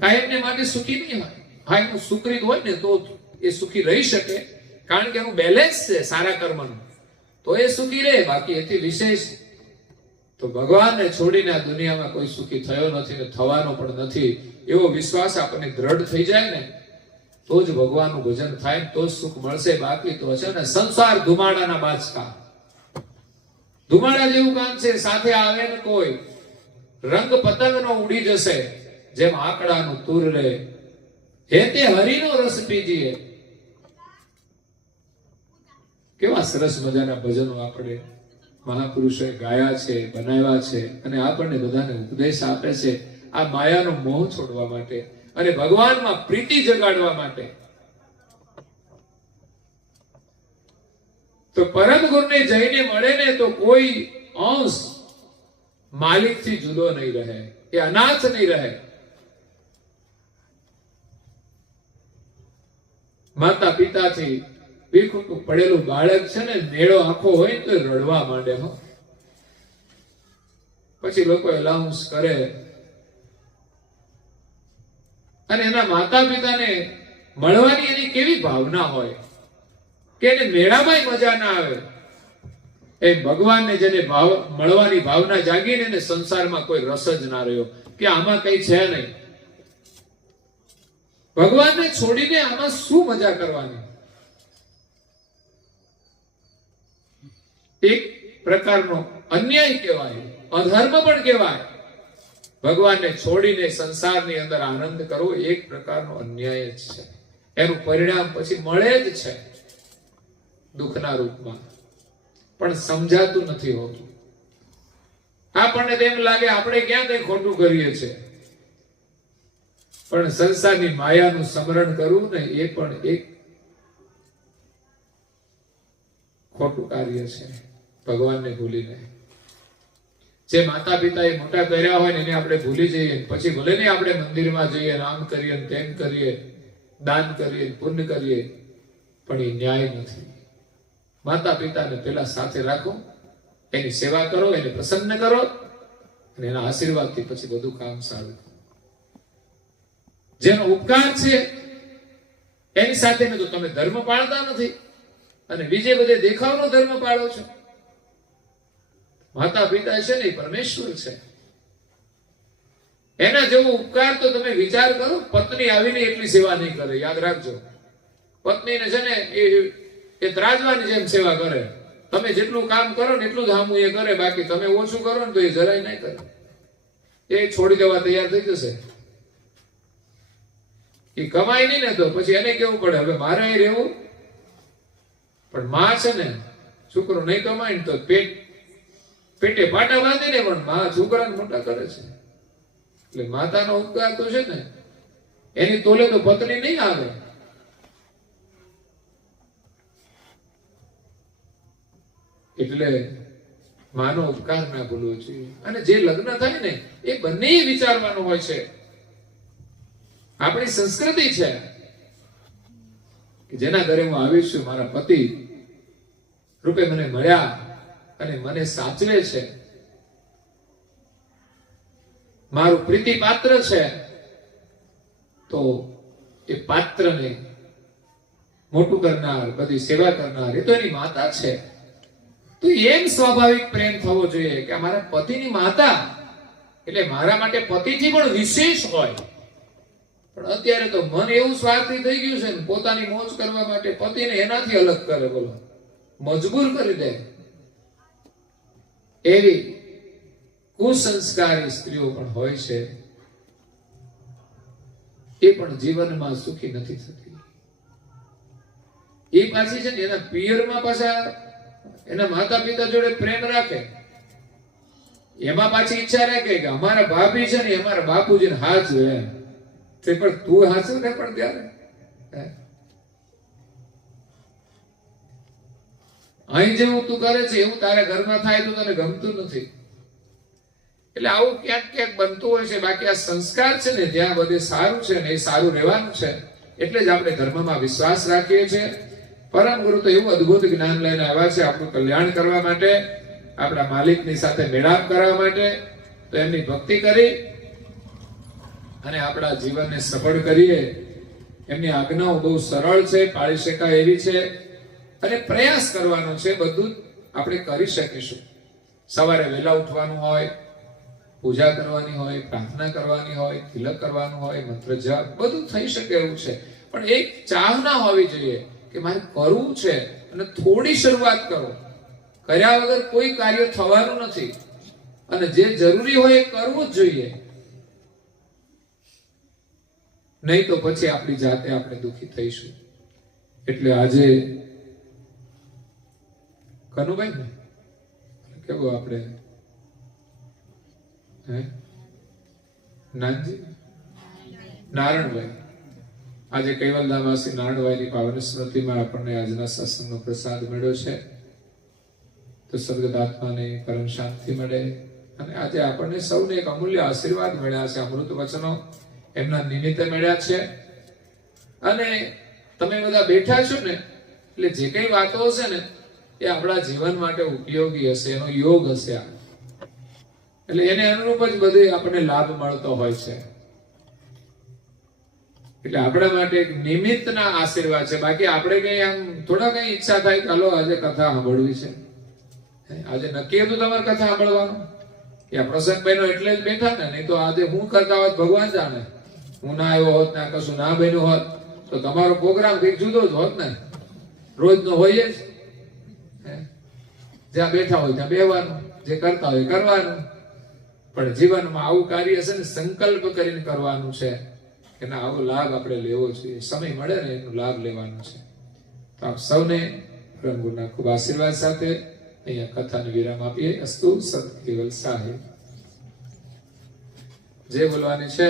કાયમને માટે સુખી નહીં હોય. હા, એનું સુકૃત હોય ને તો એ સુખી રહી શકે, કારણ કે એનું બેલેન્સ છે સારા કર્મનું, તો એ સુખી રહે. બાકી એથી વિશેષ તો ભગવાનને છોડીને આ દુનિયામાં કોઈ સુખી થયો નથી ને થવાનો પણ નથી. એવો વિશ્વાસ આપણને દ્રઢ થઈ જાય ને તો જ ભગવાનનું ભજન થાય, તો જ સુખ મળશે. બાકી તો છે ને સંસાર ધુમાડાના બાચકા, ધુમાડા જેવું કામ છે. સાથે આવે ને કોઈ રંગ પતંગનો ઉડી જશે, જેમ આકડાનું તૂર રે, હે તે હરિનો રસ પીજીએ. કેવા સરસ મજાના ભજનો આપણે મહાપુરુષોએ ગાયા છે, બનાવ્યા છે, અને આપણને બધાને ઉપદેશ આપે છે આ માયાનો મોહ છોડવા માટે અને ભગવાનમાં પ્રીતિ જગાડવા માટે. તો પરમ ગુરુને જઈને મળે ને તો કોઈ અંશ માલિકથી જુદો નહીં રહે, એ અનાથ નહીં રહે. માતા પિતાથી વિખૂટું પડેલું બાળક છે ને મેળો આખો હોય તો રડવા માંડે. હો, પછી લોકો એલાઉન્સ કરે અને એના માતા પિતાને મળવાની એની કેવી ભાવના હોય કે એને મેળામાં મજા ના આવે. એ ભગવાનને જેને મળવાની ભાવના જાગીને એને સંસારમાં કોઈ રસ જ ના રહ્યો કે આમાં કઈ છે નહીં. ભગવાનને છોડીને આમાં શું મજા કરવાની? એક પ્રકારનો અન્યાય કહેવાય, અધર્મ પણ કહેવાય. ભગવાનને છોડીને સંસારની અંદર આનંદ કરવો એક પ્રકારનો અન્યાય જ છે. એનું પરિણામ પછી મળે જ છે દુઃખના રૂપમાં, પણ સમજાતું નથી હોતું. આપણને તેમ લાગે આપણે ક્યાં કઈ ખોટું કરીએ છીએ, પણ સંસારની માયાનું સ્મરણ કરવું ને એ પણ એક ખોટું કાર્ય છે. ભગવાનને ભૂલીને જે માતા પિતાએ મોટા કર્યા હોય ને એને આપણે ભૂલી જઈએ, પછી ભલે ને આપણે મંદિરમાં જઈએ, આમ કરીએ તેમ કરીએ, દાન કરીએ, પુણ્ય કરીએ, પણ એ ન્યાય નથી. માતા પિતાને પેલા સાથે રાખો, એની સેવા કરો, એને પ્રસન્ન કરો, અને એના આશીર્વાદથી પછી બધું કામ સારું. જેનો ઉપકાર છે એની સાથે તો તમે ધર્મ પાળતા નથી અને બીજે બધે દેખાવનો ધર્મ પાળો છો. માતા પિતા છે ને પરમેશ્વર છે, એના જેવો ઉપકાર તો તમે વિચાર કરો. પત્ની આવીને એટલી સેવા નહીં કરે, યાદ રાખજો. પત્નીને છે ને એ ત્રાજવાની જેમ સેવા કરે, તમે જેટલું કામ કરો ને એટલું જ હામું એ કરે, બાકી તમે ઓછું કરો ને તો એ જરાય નહીં કરે. એ છોડી દેવા તૈયાર થઈ જશે. એ કમાય નહીં ને તો પછી એને કેવું પડે હવે મારે અહીં રહેવું. પણ માં છે ને, છોકરો નહીં કમાય ને તો પેટે પાટા બાંધી ને, પણ માં છોકરાને મોટા કરે છે. એટલે માતાનો ઉપકાર તો છે ને, એની તોલે તો પત્ની નહીં આવે. એટલે માનો ઉપકાર ના ભૂલવો જોઈએ. અને જે લગ્ન થાય ને એ બંને વિચારવાનું હોય છે. આપણી સંસ્કૃતિ છે કે જેના ઘરે હું આવીશ છું, મારા પતિ રૂપે મને મળ્યા અને મને સાચવે છે, મારું પ્રીતિ પાત્ર છે, તો એ પાત્રને મોટું કરનાર, બધી સેવા કરનાર એ તો એની માતા છે. તો એમ સ્વાભાવિક પ્રેમ થવો જોઈએ કે મારા પતિની માતા એટલે મારા માટે પતિથી પણ વિશેષ હોય. પણ અત્યારે તો મન એવું સ્વાર્થી થઈ ગયું છે ને, પોતાની મોજ કરવા માટે પતિને એનાથી અલગ કરે, બોલો, મજબૂર કરી દે. એવી કુસંસ્કારી સ્ત્રીઓ પણ હોય છે, એ પણ જીવનમાં સુખી નથી થતી. એ પાછી છે ને એના પિયરમાં પાછા એના માતા પિતા જોડે પ્રેમ રાખે, એમાં પાછી ઈચ્છા રાખે કે અમારા ભાભી છે ને અમારા બાપુજીને હાચવે. તે પણ તું હાચવ ને, પણ ત્યારે અહીં જેવું તું કરે છે એવું તારા ઘરમાં થાય તો તને ગમતું નથી. એટલે આવું ક્યાંક ક્યાંક બનતું હોય છે. બાકી આ સંસ્કાર છે ને જ્યાં બધે સારું છે ને એ સારું રહેવાનું છે. એટલે જ આપણે ધર્મમાં વિશ્વાસ રાખીએ છીએ. પરમ ગુરુ તો એવું અદ્ભુત જ્ઞાન લઈને આવ્યા છે આપણું કલ્યાણ કરવા માટે, આપણા માલિકની સાથે મેળાપ કરવા માટે. તો એમની ભક્તિ કરી અને આપણા જીવનને સફળ કરીએ. એમની આજ્ઞાઓ બહુ સરળ છે, પાળી શકાય એવી છે, અને પ્રયાસ કરવાનો છે. બધું આપણે કરી શકીશું. સવારે વહેલા ઉઠવાનું હોય, પૂજા કરવાની હોય, પ્રાર્થના કરવાની હોય, તિલક કરવાનું હોય, મંત્ર જાપ, બધું થઈ શકે એવું છે. પણ એક ચાહના હોવી જોઈએ કે મારે કરવું છે, અને થોડી શરૂઆત કરો. કર્યા વગર કોઈ કાર્ય થવાનું નથી. અને જે જરૂરી હોય એ કરવું જ જોઈએ. નહીં તો પછી આપણી જાતે આપણે દુઃખી થઈશું. એટલે આજે કનુભાઈ ને કેવું આપણે નારણભાઈ, આજે કૈવલધામવાસી નારણભાઈની પાવન સ્મૃતિમાં આપણને આજના સત્સંગનો પ્રસાદ મળ્યો છે. તો સદગત આત્માને પરમ શાંતિ મળે. અને આજે આપણને સૌને એક અમૂલ્ય આશીર્વાદ મળ્યા છે. અમૃત વચનો એમના નિમિત્તે મળ્યા છે. અને તમે બધા બેઠા છો ને, એટલે જે કઈ વાતો હશે ને એ આપણા જીવન માટે ઉપયોગી હશે, એનો યોગ હશે. એટલે એને અનુરૂપ જ બધે આપણને લાભ મળતો હોય છે. એટલે આપણા માટે એક નિમિત્તના આશીર્વાદ છે. બાકી આપણે કઈ આમ થોડા કઈ ઈચ્છા થાય ચાલો આજે કથા સાંભળવી છે, આજે નક્કી હતું તમારે કથા સાંભળવાનું, એ પ્રસંગ બન્યો એટલે જ બેઠા ને. નહીં તો આજે હું કરતા હોત ભગવાન જાણે. હું ના આવ્યો હોત ને કશું ના બન્યું હોત તો તમારો પ્રોગ્રામ કઈક જુદો જ હોત ને. રોજ નો હોય જ, જ્યાં બેઠા હોય ત્યાં બેવાનું, જે કરતા હોય કરવાનું. પણ જીવનમાં આવું કાર્ય છે ને સંકલ્પ કરીને કરવાનું છે કે ના આવો લાભ આપણે લેવો જોઈએ. સમય મળે ને એનો લાભ લેવાનો છે. તો આપ સૌને પ્રભુના ખૂબ આશીર્વાદ સાથે અહીંયા કથાને વિરામ આપીએ. અસ્તુ સત કેવલ સાહેબ. જે બોલવાની છે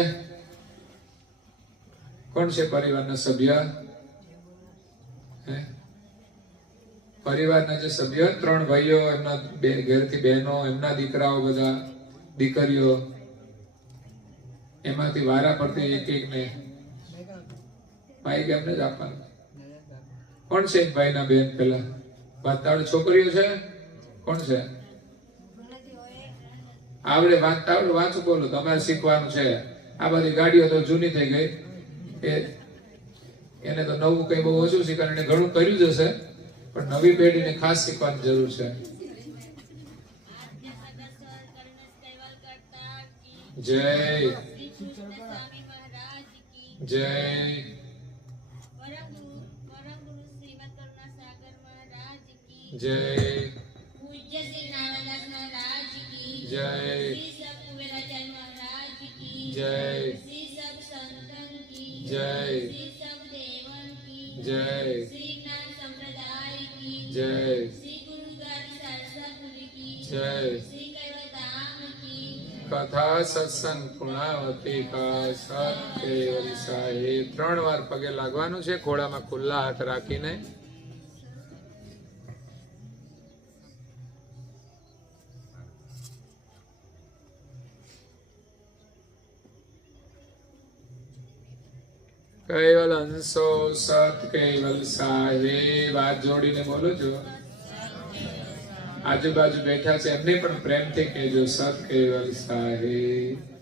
કોણ છે? પરિવારના સભ્ય, પરિવારના જે સભ્ય, 3 ભાઈઓ, એમના ઘરેથી બહેનો, એમના દીકરાઓ, બધા દીકરીઓ, એમાંથી વારા પડતી એક એક ને માઈક એમને જ આપવાનું. કોણ છે ભાઈના બેન? પેલા વાંચતા છોકરીઓ છે? કોણ છે? આવડે વાંચતા આવડે? વાંચું બોલો, તમારે શીખવાનું છે. આ બધી ગાડીઓ તો જૂની થઈ ગઈ, એને તો નવું કઈ બહુ ઓછું શીખવાનું. એને ઘણું કર્યું જ હશે, પણ નવી પેઢીને ખાસ શીખવાની જરૂર છે. જય જય જય પૂજ્ય શ્રી નારાયણદાસ મહારાજ કી જય શ્રી સબ કુબેરાચાર્ય મહારાજ કી જય શ્રી સબ સંતન કી જય શ્રી સબ દેવન કી જય શ્રી જ્ઞાન સંપ્રદાય કી જય શ્રી ગુરુ ગાદી શાસ્ત્રપુરી કી જય શ્રી કૈવધામ કી કથા સત્સંગ પૂર્ણાવતી કા સત્ય સાહેબ 3 વાર પગે લાગવાનું છે, ખોળામાં ખુલ્લા હાથ રાખીને. કૈવલ હંસો સત કૈવલ સાહેબ. હાથ જોડીને બોલો છો. આજુબાજુ બેઠા છે એમને પણ પ્રેમથી કહેજો સત કૈવલ સાહેબ.